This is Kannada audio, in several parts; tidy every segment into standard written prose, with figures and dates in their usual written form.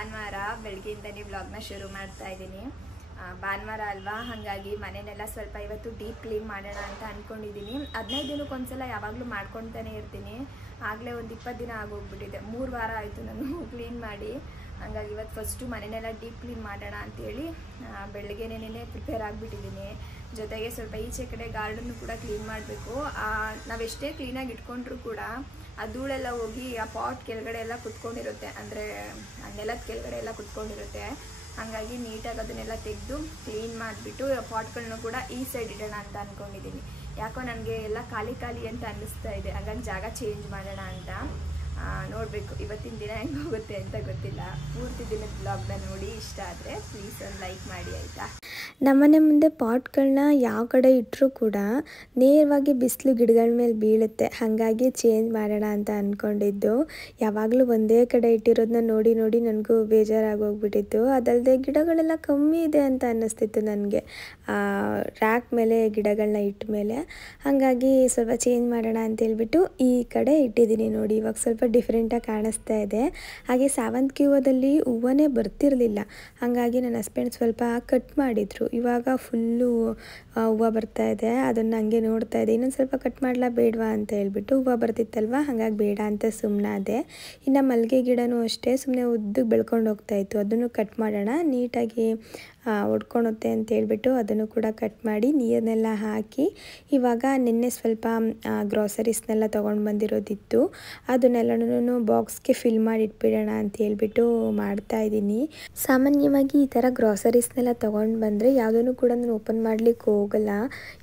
ಭಾನುವಾರ ಬೆಳಗ್ಗೆಯಿಂದನೇ ವ್ಲಾಗ್ನ ಶುರು ಮಾಡ್ತಾ ಇದ್ದೀನಿ. ಭಾನುವಾರ ಅಲ್ವಾ, ಹಾಗಾಗಿ ಮನೆಯನ್ನೆಲ್ಲ ಸ್ವಲ್ಪ ಇವತ್ತು ಡೀಪ್ ಕ್ಲೀನ್ ಮಾಡೋಣ ಅಂತ ಅಂದ್ಕೊಂಡಿದ್ದೀನಿ. 15 ದಿನಕ್ಕೊಂದ್ಸಲ ಯಾವಾಗಲೂ ಮಾಡ್ಕೊತಾನೆ ಇರ್ತೀನಿ. ಆಗಲೇ ಒಂದು 20 ದಿನ ಆಗೋಗ್ಬಿಟ್ಟಿದೆ, 3 ವಾರ ಆಯಿತು ನಾನು ಕ್ಲೀನ್ ಮಾಡಿ. ಹಾಗಾಗಿ ಇವತ್ತು ಫಸ್ಟು ಮನೆಯನ್ನೆಲ್ಲ ಡೀಪ್ ಕ್ಲೀನ್ ಮಾಡೋಣ ಅಂತೇಳಿ ಬೆಳಗ್ಗೆನೇ ಪ್ರಿಪೇರ್ ಆಗಿಬಿಟ್ಟಿದ್ದೀನಿ. ಜೊತೆಗೆ ಸ್ವಲ್ಪ ಈಚೆ ಕಡೆ ಗಾರ್ಡನ್ನು ಕೂಡ ಕ್ಲೀನ್ ಮಾಡಬೇಕು. ನಾವೆಷ್ಟೇ ಕ್ಲೀನಾಗಿ ಇಟ್ಕೊಂಡ್ರೂ ಕೂಡ ಆ ಧೂಳೆಲ್ಲ ಹೋಗಿ ಆ ಪಾಟ್ ಕೆಳಗಡೆ ಎಲ್ಲ ಕುತ್ಕೊಂಡಿರುತ್ತೆ, ಅಂದರೆ ನೆಲದ ಕೆಳಗಡೆ ಎಲ್ಲ ಕುತ್ಕೊಂಡಿರುತ್ತೆ. ಹಾಗಾಗಿ ನೀಟಾಗಿ ಅದನ್ನೆಲ್ಲ ತೆಗೆದು ಕ್ಲೀನ್ ಮಾಡಿಬಿಟ್ಟು ಪಾಟ್ಗಳನ್ನೂ ಕೂಡ ಈ ಸೈಡ್ ಇಡೋಣ ಅಂತ ಅಂದ್ಕೊಂಡಿದ್ದೀನಿ. ಯಾಕೋ ನನಗೆ ಎಲ್ಲ ಖಾಲಿ ಖಾಲಿ ಅಂತ ಅನ್ನಿಸ್ತಾ ಇದೆ, ಹಾಗಾಗಿ ಜಾಗ ಚೇಂಜ್ ಮಾಡೋಣ ಅಂತ. ನೋಡಬೇಕು ಇವತ್ತಿನ ದಿನ ಹೆಂಗೆ ಹೋಗುತ್ತೆ ಅಂತ ಗೊತ್ತಿಲ್ಲ. ಪೂರ್ತಿ ದಿನದ ಬ್ಲಾಗ್ನ ನೋಡಿ ಇಷ್ಟ ಆದರೆ ಪ್ಲೀಸ್ ಒಂದು ಲೈಕ್ ಮಾಡಿ ಆಯಿತಾ. ನಮ್ಮನೆ ಮುಂದೆ ಪಾಟ್ಗಳನ್ನ ಯಾವ ಕಡೆ ಇಟ್ಟರೂ ಕೂಡ ನೇರವಾಗಿ ಬಿಸಿಲು ಗಿಡಗಳ ಮೇಲೆ ಬೀಳುತ್ತೆ. ಹಾಗಾಗಿ ಚೇಂಜ್ ಮಾಡೋಣ ಅಂತ ಅಂದ್ಕೊಂಡಿದ್ದು. ಯಾವಾಗಲೂ ಒಂದೇ ಕಡೆ ಇಟ್ಟಿರೋದನ್ನ ನೋಡಿ ನೋಡಿ ನನಗೂ ಬೇಜಾರಾಗೋಗ್ಬಿಟ್ಟಿತ್ತು. ಅದಲ್ಲದೆ ಗಿಡಗಳೆಲ್ಲ ಕಮ್ಮಿ ಇದೆ ಅಂತ ಅನ್ನಿಸ್ತಿತ್ತು ನನಗೆ ರ್ಯಾಕ್ ಮೇಲೆ ಗಿಡಗಳನ್ನ ಇಟ್ಟ ಮೇಲೆ. ಹಾಗಾಗಿ ಸ್ವಲ್ಪ ಚೇಂಜ್ ಮಾಡೋಣ ಅಂತೇಳ್ಬಿಟ್ಟು ಈ ಕಡೆ ಇಟ್ಟಿದ್ದೀನಿ. ನೋಡಿ ಇವಾಗ ಸ್ವಲ್ಪ ಡಿಫ್ರೆಂಟಾಗಿ ಕಾಣಿಸ್ತಾ ಇದೆ. ಹಾಗೆ ಸೇವಂತಿಗೆ ಹೂವದಲ್ಲಿ ಹೂವನೇ ಬರ್ತಿರಲಿಲ್ಲ, ಹಾಗಾಗಿ ನನ್ನ ಹಸ್ಬೆಂಡ್ ಸ್ವಲ್ಪ ಕಟ್ ಮಾಡಿದರು. ಇವಾಗ ಫುಲ್ಲು ಹೂವು ಬರ್ತಾ ಇದೆ. ಅದನ್ನು ಹಂಗೆ ನೋಡ್ತಾ ಇದೆ, ಇನ್ನೊಂದು ಸ್ವಲ್ಪ ಕಟ್ ಮಾಡಲಾ ಬೇಡವಾ ಅಂತ ಹೇಳ್ಬಿಟ್ಟು. ಹೂವು ಬರ್ತಿತ್ತಲ್ವ, ಹಾಗಾಗಿ ಬೇಡ ಅಂತ ಸುಮ್ಮನಾದೆ. ಇನ್ನು ಮಲ್ಲಿಗೆ ಗಿಡನೂ ಅಷ್ಟೇ ಸುಮ್ಮನೆ ಉದ್ದಕ್ಕೆ ಬೆಳ್ಕೊಂಡು ಹೋಗ್ತಾಯಿತ್ತು, ಅದನ್ನು ಕಟ್ ಮಾಡೋಣ ನೀಟಾಗಿ ಒಡ್ಕೊಳುತ್ತೆ ಅಂತ ಹೇಳ್ಬಿಟ್ಟು ಅದನ್ನು ಕೂಡ ಕಟ್ ಮಾಡಿ ನೀರನ್ನೆಲ್ಲ ಹಾಕಿ ಇವಾಗ ನಿನ್ನೆ ಸ್ವಲ್ಪ ಗ್ರಾಸರೀಸ್ನೆಲ್ಲ ತೊಗೊಂಡು ಬಂದಿರೋದಿತ್ತು, ಅದನ್ನೆಲ್ಲನೂ ಬಾಕ್ಸ್ಗೆ ಫಿಲ್ ಮಾಡಿ ಇಟ್ಬಿಡೋಣ ಅಂತ ಹೇಳ್ಬಿಟ್ಟು ಮಾಡ್ತಾಯಿದ್ದೀನಿ. ಸಾಮಾನ್ಯವಾಗಿ ಈ ಥರ ಗ್ರಾಸರೀಸ್ನೆಲ್ಲ ತೊಗೊಂಡು ಬಂದರೆ ಯಾವುದನ್ನು ಕೂಡ ನಾನು ಓಪನ್ ಮಾಡಲಿಕ್ಕೆ ಹೋಗಲ್ಲ,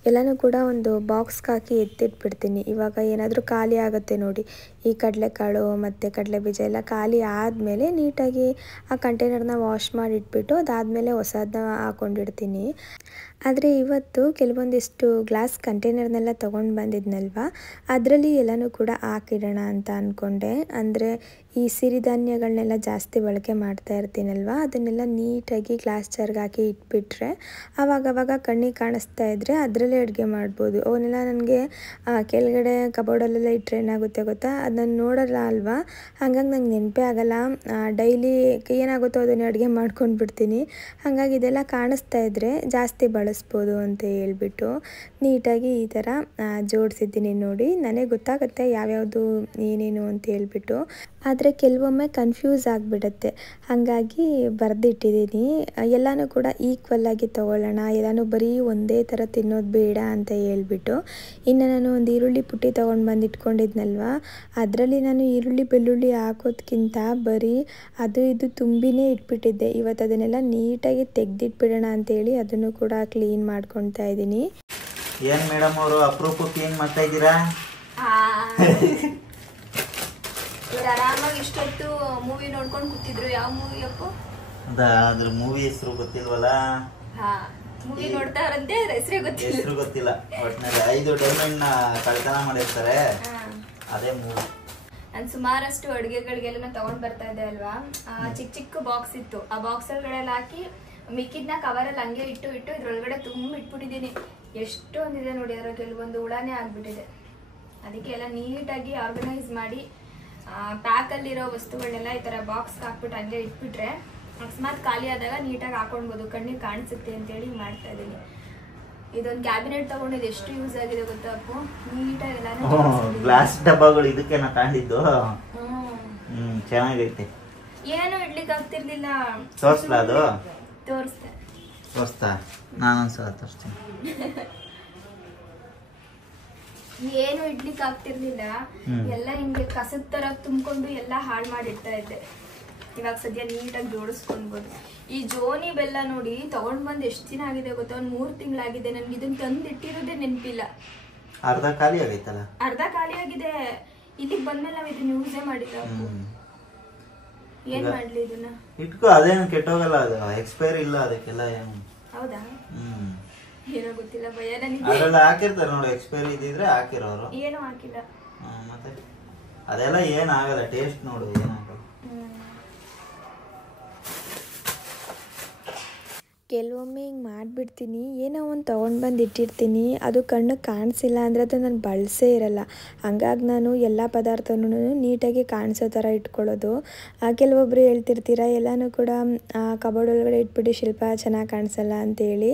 ಎಲ್ಲನೂ ಕೂಡ ಒಂದು ಬಾಕ್ಸ್ಗೆ ಹಾಕಿ ಎತ್ತಿಟ್ಬಿಡ್ತೀನಿ. ಇವಾಗ ಏನಾದರೂ ಖಾಲಿ ಆಗುತ್ತೆ ನೋಡಿ, ಈ ಕಡಲೆಕಾಳು ಮತ್ತು ಕಡಲೆ ಬೀಜ ಎಲ್ಲ ಖಾಲಿ ಆದಮೇಲೆ ನೀಟಾಗಿ ಆ ಕಂಟೈನರ್ನ ವಾಶ್ ಮಾಡಿ ಇಟ್ಬಿಟ್ಟು ಅದಾದಮೇಲೆ ಹೊಸದನ್ನ ಹಾಕೊಂಡಿಡ್ತೀನಿ. ಆದರೆ ಇವತ್ತು ಕೆಲವೊಂದಿಷ್ಟು ಗ್ಲಾಸ್ ಕಂಟೈನರ್ನೆಲ್ಲ ತೊಗೊಂಡು ಬಂದಿದ್ನಲ್ವ, ಅದರಲ್ಲಿ ಎಲ್ಲನೂ ಕೂಡ ಹಾಕಿಡೋಣ ಅಂತ ಅಂದ್ಕೊಂಡೆ. ಅಂದರೆ ಈ ಸಿರಿಧಾನ್ಯಗಳನ್ನೆಲ್ಲ ಜಾಸ್ತಿ ಬಳಕೆ ಮಾಡ್ತಾ ಇರ್ತೀನಲ್ವ, ಅದನ್ನೆಲ್ಲ ನೀಟಾಗಿ ಗ್ಲಾಸ್ ಜಾರ್ಗೆ ಹಾಕಿ ಇಟ್ಬಿಟ್ರೆ ಆವಾಗವಾಗ ಕಣ್ಣಿಗೆ ಕಾಣಿಸ್ತಾ ಇದ್ದರೆ ಅದರಲ್ಲೇ ಅಡುಗೆ ಮಾಡ್ಬೋದು. ಅವನ್ನೆಲ್ಲ ನನಗೆ ಕೆಳಗಡೆ ಕಬೋರ್ಡಲ್ಲೆಲ್ಲ ಇಟ್ಟರೆ ಏನಾಗುತ್ತೆ ಗೊತ್ತಾ, ಅದನ್ನು ನೋಡಲ್ಲ ಅಲ್ವಾ, ಹಾಗಾಗಿ ನಂಗೆ ನೆನಪೇ ಆಗಲ್ಲ. ಡೈಲಿ ಏನಾಗುತ್ತೋ ಅದನ್ನು ಅಡುಗೆ ಮಾಡ್ಕೊಂಡು ಬಿಡ್ತೀನಿ. ಹಾಗಾಗಿ ಇದೆಲ್ಲ ಕಾಣಿಸ್ತಾ ಇದ್ದರೆ ಜಾಸ್ತಿ ಬಳಸ್ಬೋದು ಅಂತ ಹೇಳ್ಬಿಟ್ಟು ನೀಟಾಗಿ ಈ ಥರ ಜೋಡಿಸಿದ್ದೀನಿ. ನೋಡಿ ನನಗೆ ಗೊತ್ತಾಗುತ್ತೆ ಯಾವ್ಯಾವುದು ಏನೇನು ಅಂತ ಹೇಳ್ಬಿಟ್ಟು. ಆದರೆ ಕೆಲವೊಮ್ಮೆ ಕನ್ಫ್ಯೂಸ್ ಆಗಿಬಿಡುತ್ತೆ, ಹಾಗಾಗಿ ಬರೆದಿಟ್ಟಿದ್ದೀನಿ. ಎಲ್ಲನೂ ಕೂಡ ಈಕ್ವಲ್ಲಾಗಿ ತೊಗೊಳ್ಳೋಣ, ಎಲ್ಲನೂ ಬರೀ ಒಂದೇ ಥರ ತಿನ್ನೋದು ಬೇಡ ಅಂತ ಹೇಳ್ಬಿಟ್ಟು. ಇನ್ನು ನಾನು ಒಂದು ಈರುಳ್ಳಿ ಪುಟ್ಟಿ ತೊಗೊಂಡು ಬಂದು ಇಟ್ಕೊಂಡಿದ್ನಲ್ವ, ಅದರಲ್ಲಿ ನಾನು ಈರುಳ್ಳಿ ಬೆಳ್ಳುಳ್ಳಿ ಹಾಕೋದ್ಕಿಂತ ಬರೀ ಅದು ಇದು ತುಂಬಿನೇ ಇಟ್ಬಿಟ್ಟಿದ್ದೆ. ಇವತ್ತು ಅದನ್ನೆಲ್ಲ ನೀಟಾಗಿ ತೆಗೆದಿಟ್ಬಿಡೋಣ ಅಂತೇಳಿ ಅದನ್ನು ಕೂಡ ಕ್ಲೀನ್ ಮಾಡ್ಕೊತಾ ಇದ್ದೀನಿ. ಏನು ಮೇಡಮ್ ಅವರು ಅಪರೂಪಕ್ಕೆ ಏನು ಮಾಡ್ತಾ ಇದ್ದೀರಾ? ಆರಾಮಾಗಿ ಇಷ್ಟೊತ್ತು ಮೂವಿ ನೋಡ್ಕೊಂಡು ಕೂತಿದ್ರು. ಯಾವ ಮೂವಿ ಅಪ್ಪು? ಅದ್ರ ಮೂವಿ ಹೆಸರು ಗೊತ್ತಿಲ್ವಲ್ಲ. ಮೂವಿ ನೋಡ್ತಾ ಇರಂತೆ, ಹೆಸರು ಗೊತ್ತಿಲ್ಲ. ಒಟ್ಟಿನಲ್ಲಿ 5 ಡೈಮಂಡ್ ಕಳ್ತನ ಮಾಡಿರ್ತಾರೆ, ಅದೇ ಮೂವಿ. ನಾನು ಸುಮಾರಷ್ಟು ಅಡುಗೆಗಳಿಗೆಲ್ಲ ತಗೊಂಡ್ ಬರ್ತಾ ಇದ್ದೆ ಅಲ್ವಾ, ಚಿಕ್ಕ ಚಿಕ್ಕ ಬಾಕ್ಸ್ ಇತ್ತು. ಆ ಬಾಕ್ಸ್ ಒಳಗಡೆ ಹಾಕಿ ಮಿಕ್ಕಿದ್ನ ಕವರಲ್ಲಿ ಹಂಗೆ ಇಟ್ಟು ಇದ್ರೊಳಗಡೆ ತುಂಬ ಇಟ್ಬಿಟ್ಟಿದ್ದೀನಿ. ಎಷ್ಟೊಂದಿದೆ ನೋಡಿ, ಅದರ ಕೆಲವೊಂದು ಹುಳಾನೇ ಆಗ್ಬಿಟ್ಟಿದೆ. ಅದಕ್ಕೆ ಎಲ್ಲ ನೀಟಾಗಿ ಆರ್ಗನೈಸ್ ಮಾಡಿ ಪ್ಯಾಕಲ್ಲಿರೋ ವಸ್ತುಗಳನ್ನೆಲ್ಲ ಈ ಥರ ಬಾಕ್ಸ್ಗೆ ಹಾಕ್ಬಿಟ್ಟು ಹಂಗೆ ಇಟ್ಬಿಟ್ರೆ ಅಕಸ್ಮಾತ್ ಖಾಲಿ ಆದಾಗ ನೀಟಾಗಿ ಹಾಕೊಳ್ಬೋದು, ಕಣ್ಣಿಗೆ ಕಾಣಿಸುತ್ತೆ ಅಂತೇಳಿ ಮಾಡ್ತಾ ಇದ್ದೀನಿ. ಇದೊಂದು ಕ್ಯಾಬಿನೆಟ್ ತಗೊಂಡಿದ್ದು ಎಷ್ಟು ಯೂಸ್ ಆಗಿದೆ ಗೊತ್ತಾ ಅಪ್ಪು, ನೀಟಾಗಿ ಎಲ್ಲ ಗ್ಲಾಸ್ ಡಬ್ಬಗಳು ಇದಕ್ಕೆ ನಾ ತಾಂಡಿದ್ದು. ಚೆನ್ನಾಗೈತೆ. ಏನು ಇಡ್ಲಿಕ್ಕೆ ಆಗ್ತಿರ್ಲಿಲ್ಲ. ತೋರಿಸ್ಲಾ? ಅದು ತೋರಿಸ್ತಾ ನಾನೊಂದ್ಸಲ ತೋರಿಸ್ತೀನಿ. ಏನು ಇಡ್ಲಿಕ್ಕೆ ಆಗ್ತಿರ್ಲಿಲ್ಲ, ಎಲ್ಲ ಹಿಂಗೆ ಕಸದ ತರ ತುಂಬಿಕೊಂಡು ಎಲ್ಲ ಹಾಳು ಮಾಡಿಡ್ತಾ ಇದ್ದೆ. ಇವಾಗ ಸದ್ಯ ನೀಟಾಗಿ ಜೋಡಿಸ್ಕೊಳ್ಬೋದು. ಈ ಜೋನಿ ಬೆಲ್ಲ ನೋಡಿ ತಗೊಂಡ್ ಬಂದ್ ಎಷ್ಟು ದಿನ ಆಗಿದೆ ಗೊತ್ತಾ, ಒಂದ್ 3 ತಿಂಗಳಾಗಿದೆ. ನನ್ಗೆ ಇದನ್ನ ತಂದು ಇಟ್ಟಿರೋದೇ ನೆನಪಿಲ್ಲ. ಅರ್ಧ ಖಾಲಿ ಆಗೈತಲ್ಲ? ಅರ್ಧ ಖಾಲಿ ಆಗಿದೆ. ಇಲ್ಲಿಗೆ ಬಂದ್ಮೇಲೆ ನಾವ್ ಇದನ್ನ ಯೂಸೇ ಮಾಡಿಲ್ಲ. ಏನ್ ಮಾಡ್ಲಿ ಇದನ್ನ? ಇಟ್ಕೋ, ಅದೇನು ಕೆಟ್ಟೋಗಲ್ಲ, ಅದು ಎಕ್ಸ್ಪೈರಿ ಇಲ್ಲ ಅದಕ್ಕೆಲ್ಲ. ಏನು ಹೌದಾ? ಏನೋ ಗೊತ್ತಿಲ್ಲ ಭಯ ನನಗೆ. ಅದೆಲ್ಲ ಹಾಕಿರ್ತಾರೆ ನೋಡಿ, ಎಕ್ಸ್ಪೈರಿ ಇದ್ದಿದ್ರೆ ಹಾಕಿರೋರು. ಏನೂ ಹಾಕಿಲ್ಲ. ಮತ್ತೆ ಅದೆಲ್ಲ ಏನಾಗಲ್ಲ, ಟೇಸ್ಟ್ ನೋಡು ಏನಾಗಲ್ಲ. ಕೆಲವೊಮ್ಮೆ ಹಿಂಗೆ ಮಾಡಿಬಿಡ್ತೀನಿ, ಏನೋ ಒಂದು ತೊಗೊಂಡು ಬಂದು ಇಟ್ಟಿರ್ತೀನಿ, ಅದು ಕಣ್ಣಿಗೆ ಕಾಣಿಸಿಲ್ಲ ಅಂದರೆ ಅದು ನಾನು ಬಳಸೇ ಇರಲ್ಲ. ಹಂಗಾಗಿ ನಾನು ಎಲ್ಲ ಪದಾರ್ಥನೂ ನೀಟಾಗಿ ಕಾಣಿಸೋ ಥರ ಇಟ್ಕೊಳ್ಳೋದು. ಕೆಲವೊಬ್ಬರು ಹೇಳ್ತಿರ್ತೀರ ಎಲ್ಲನೂ ಕೂಡ ಕಬೋರ್ಡ್ ಒಳಗಡೆ ಇಟ್ಬಿಟ್ಟು ಶಿಲ್ಪ ಚೆನ್ನಾಗಿ ಕಾಣಿಸಲ್ಲ ಅಂತೇಳಿ.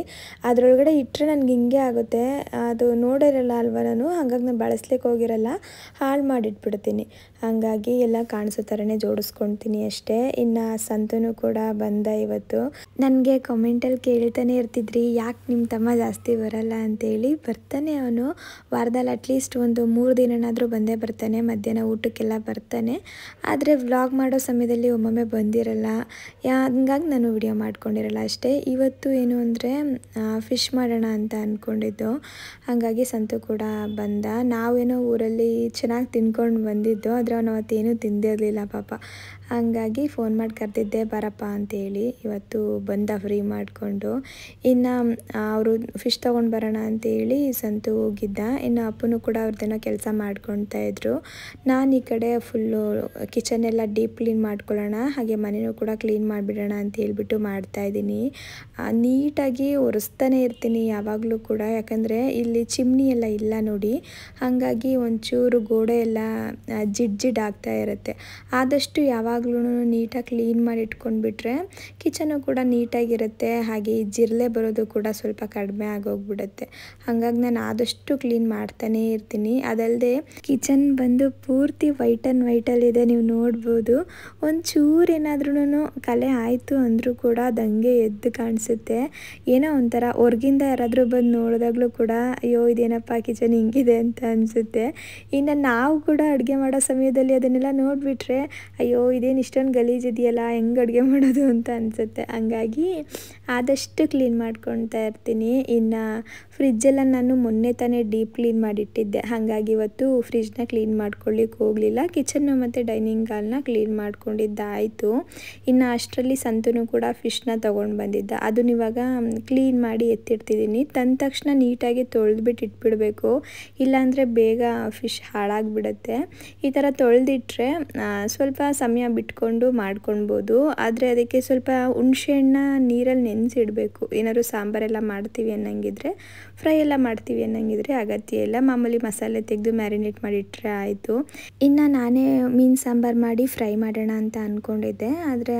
ಅದರೊಳಗಡೆ ಇಟ್ಟರೆ ನನಗೆ ಹಿಂಗೆ ಆಗುತ್ತೆ, ಅದು ನೋಡಿರಲ್ಲ ಅಲ್ವ ನಾನು, ಹಾಗಾಗಿ ನಾನು ಬಳಸ್ಲಿಕ್ಕೆ ಹೋಗಿರಲ್ಲ, ಹಾಳು ಮಾಡಿಟ್ಬಿಡ್ತೀನಿ. ಹಾಗಾಗಿ ಎಲ್ಲ ಕಾಣಿಸೋ ಥರನೇ ಜೋಡಿಸ್ಕೊಳ್ತೀನಿ ಅಷ್ಟೇ. ಇನ್ನು ಸಂತನು ಕೂಡ ಬಂದ ಇವತ್ತು. ನನಗೆ ಕಮೆಂಟಲ್ಲಿ ಕೇಳ್ತಾನೆ ಇರ್ತಿದ್ರಿ, ಯಾಕೆ ನಿಮ್ಮ ತಮ್ಮ ಜಾಸ್ತಿ ಬರಲ್ಲ ಅಂತೇಳಿ. ಬರ್ತಾನೆ ಅವನು, ವಾರದಲ್ಲಿ ಅಟ್ಲೀಸ್ಟ್ ಒಂದು 3 ದಿನನಾದರೂ ಬಂದೇ ಬರ್ತಾನೆ. ಮಧ್ಯಾಹ್ನ ಊಟಕ್ಕೆಲ್ಲ ಬರ್ತಾನೆ, ಆದರೆ ವ್ಲಾಗ್ ಮಾಡೋ ಸಮಯದಲ್ಲಿ ಒಮ್ಮೊಮ್ಮೆ ಬಂದಿರಲ್ಲ, ಹಂಗಾಗಿ ನಾನು ವಿಡಿಯೋ ಮಾಡ್ಕೊಂಡಿರಲ್ಲ ಅಷ್ಟೇ. ಇವತ್ತು ಏನು ಅಂದರೆ ಫಿಶ್ ಮಾಡೋಣ ಅಂತ ಅಂದ್ಕೊಂಡಿದ್ದು, ಹಾಗಾಗಿ ಸಂತು ಕೂಡ ಬಂದ. ನಾವೇನೋ ಊರಲ್ಲಿ ಚೆನ್ನಾಗಿ ತಿನ್ಕೊಂಡು ಬಂದಿದ್ದು, ಆದರೆ ಅವನು ಅವತ್ತೇನೂ ತಿಂದಿರಲಿಲ್ಲ ಪಾಪ. ಹಾಗಾಗಿ ಫೋನ್ ಮಾಡಿ ಕರೆದಿದ್ದೆ ಬರಪ್ಪ ಅಂತೇಳಿ. ಇವತ್ತು ಬಂದ ಫ್ರೀ ಮಾಡಿಕೊಂಡು. ಇನ್ನು ಅವರು ಫಿಶ್ ತೊಗೊಂಡು ಬರೋಣ ಅಂತೇಳಿ ಸಂತು ಹೋಗಿದ್ದ. ಇನ್ನು ಅಪ್ಪನೂ ಕೂಡ ಅವ್ರದ್ದೇನೋ ಕೆಲಸ ಮಾಡ್ಕೊತಾಯಿದ್ರು. ನಾನು ಈ ಕಡೆ ಫುಲ್ಲು ಕಿಚನ್ ಎಲ್ಲ ಡೀಪ್ ಕ್ಲೀನ್ ಮಾಡ್ಕೊಳ್ಳೋಣ, ಹಾಗೆ ಮನೆಯೂ ಕೂಡ ಕ್ಲೀನ್ ಮಾಡಿಬಿಡೋಣ ಅಂತ ಹೇಳ್ಬಿಟ್ಟು ಮಾಡ್ತಾಯಿದ್ದೀನಿ. ನೀಟಾಗಿ ಒರೆಸ್ತಾನೆ ಇರ್ತೀನಿ ಯಾವಾಗಲೂ ಕೂಡ, ಯಾಕಂದರೆ ಇಲ್ಲಿ ಚಿಮ್ನಿ ಎಲ್ಲ ಇಲ್ಲ ನೋಡಿ, ಹಾಗಾಗಿ ಒಂಚೂರು ಗೋಡೆ ಎಲ್ಲ ಜಿಡ್ ಆಗ್ತಾ ಇರುತ್ತೆ. ಆದಷ್ಟು ಯಾವಾಗಲೂ ನೀಟಾಗಿ ಕ್ಲೀನ್ ಮಾಡಿ ಇಟ್ಕೊಂಡ್ಬಿಟ್ರೆ ಕಿಚನು ಕೂಡ ನೀಟಾಗಿರುತ್ತೆ, ಹಾಗೆ ಜಿರಳೆ ಬರೋದು ಕೂಡ ಸ್ವಲ್ಪ ಕಡಿಮೆ ಆಗೋಗ್ಬಿಡುತ್ತೆ. ಹಾಗಾಗಿ ನಾನು ಆದಷ್ಟು ಕ್ಲೀನ್ ಮಾಡ್ತಾನೇ ಇರ್ತೀನಿ. ಅದಲ್ಲದೆ ಕಿಚನ್ ಬಂದು ಪೂರ್ತಿ ವೈಟ್ ಆ್ಯಂಡ್ ವೈಟಲ್ಲಿದೆ, ನೀವು ನೋಡ್ಬೋದು. ಒಂಚೂರು ಏನಾದ್ರೂ ಕಲೆ ಆಯಿತು ಅಂದರೂ ಕೂಡ ಅದಂಗೆ ಎದ್ದು ಕಾಣಿಸುತ್ತೆ. ಏನೋ ಒಂಥರ ಹೊರ್ಗಿಂದ ಯಾರಾದರೂ ಬಂದು ನೋಡಿದಾಗಲೂ ಕೂಡ ಅಯ್ಯೋ ಇದೇನಪ್ಪ ಕಿಚನ್ ಹಿಂಗಿದೆ ಅಂತ ಅನಿಸುತ್ತೆ. ಇನ್ನು ನಾವು ಕೂಡ ಅಡುಗೆ ಮಾಡೋ ಸಮಯದಲ್ಲಿ ಅದನ್ನೆಲ್ಲ ನೋಡಿಬಿಟ್ರೆ ಅಯ್ಯೋ ಇದೇನು ಇಷ್ಟೊಂದು ಗಲೀಜಿದೆಯಲ್ಲ, ಹೆಂಗೆ ಅಡುಗೆ ಮಾಡೋದು ಅಂತ ಅನಿಸುತ್ತೆ. ಹಂಗಾಗಿ ಆದಷ್ಟು ಕ್ಲೀನ್ ಮಾಡ್ಕೊಳ್ತಾ ಇರ್ತೀನಿ. ಇನ್ನು ಫ್ರಿಜ್ಜೆಲ್ಲ ನಾನು ಮೊನ್ನೆ ತಾನೇ ಡೀಪ್ ಕ್ಲೀನ್ ಮಾಡಿಟ್ಟಿದ್ದೆ, ಹಾಗಾಗಿ ಇವತ್ತು ಫ್ರಿಜ್ನ ಕ್ಲೀನ್ ಮಾಡ್ಕೊಳ್ಳಿಕ್ಕೆ ಹೋಗಲಿಲ್ಲ. ಕಿಚನ್ನು ಮತ್ತು ಡೈನಿಂಗ್ ಹಾಲ್ನ ಕ್ಲೀನ್ ಮಾಡ್ಕೊಂಡಿದ್ದಾಯಿತು. ಇನ್ನು ಅಷ್ಟರಲ್ಲಿ ಸಂತನು ಕೂಡ ಫಿಶ್ನ ತೊಗೊಂಡು ಬಂದಿದ್ದ, ಅದನ್ನ ಇವಾಗ ಕ್ಲೀನ್ ಮಾಡಿ ಎತ್ತಿಡ್ತಿದ್ದೀನಿ. ತಂದ ತಕ್ಷಣ ನೀಟಾಗಿ ತೊಳೆದ್ಬಿಟ್ಟು ಇಟ್ಬಿಡಬೇಕು, ಇಲ್ಲಾಂದರೆ ಬೇಗ ಫಿಶ್ ಹಾಳಾಗಿಬಿಡುತ್ತೆ. ಈ ಥರ ತೊಳೆದಿಟ್ರೆ ಸ್ವಲ್ಪ ಸಮಯ ಬಿಟ್ಕೊಂಡು ಮಾಡ್ಕೊಳ್ಬೋದು. ಆದರೆ ಅದಕ್ಕೆ ಸ್ವಲ್ಪ ಹುಣಸೆಹಣ್ಣ ನೀರಲ್ಲಿ ನೆನೆಸಿಡಬೇಕು. ಏನಾದ್ರು ಸಾಂಬಾರೆಲ್ಲ ಮಾಡ್ತೀವಿ ಅನ್ನಂಗಿದ್ರೆ, ಫ್ರೈ ಎಲ್ಲ ಮಾಡ್ತೀವಿ ಅನ್ನಂಗಿದ್ರೆ ಅಗತ್ಯ ಇಲ್ಲ, ಮಾಮೂಲಿ ಮಸಾಲೆ ತೆಗೆದು ಮ್ಯಾರಿನೇಟ್ ಮಾಡಿಟ್ರೆ ಆಯಿತು. ಇನ್ನು ನಾನೇ ಮೀನು ಸಾಂಬಾರು ಮಾಡಿ ಫ್ರೈ ಮಾಡೋಣ ಅಂತ ಅಂದ್ಕೊಂಡಿದ್ದೆ, ಆದರೆ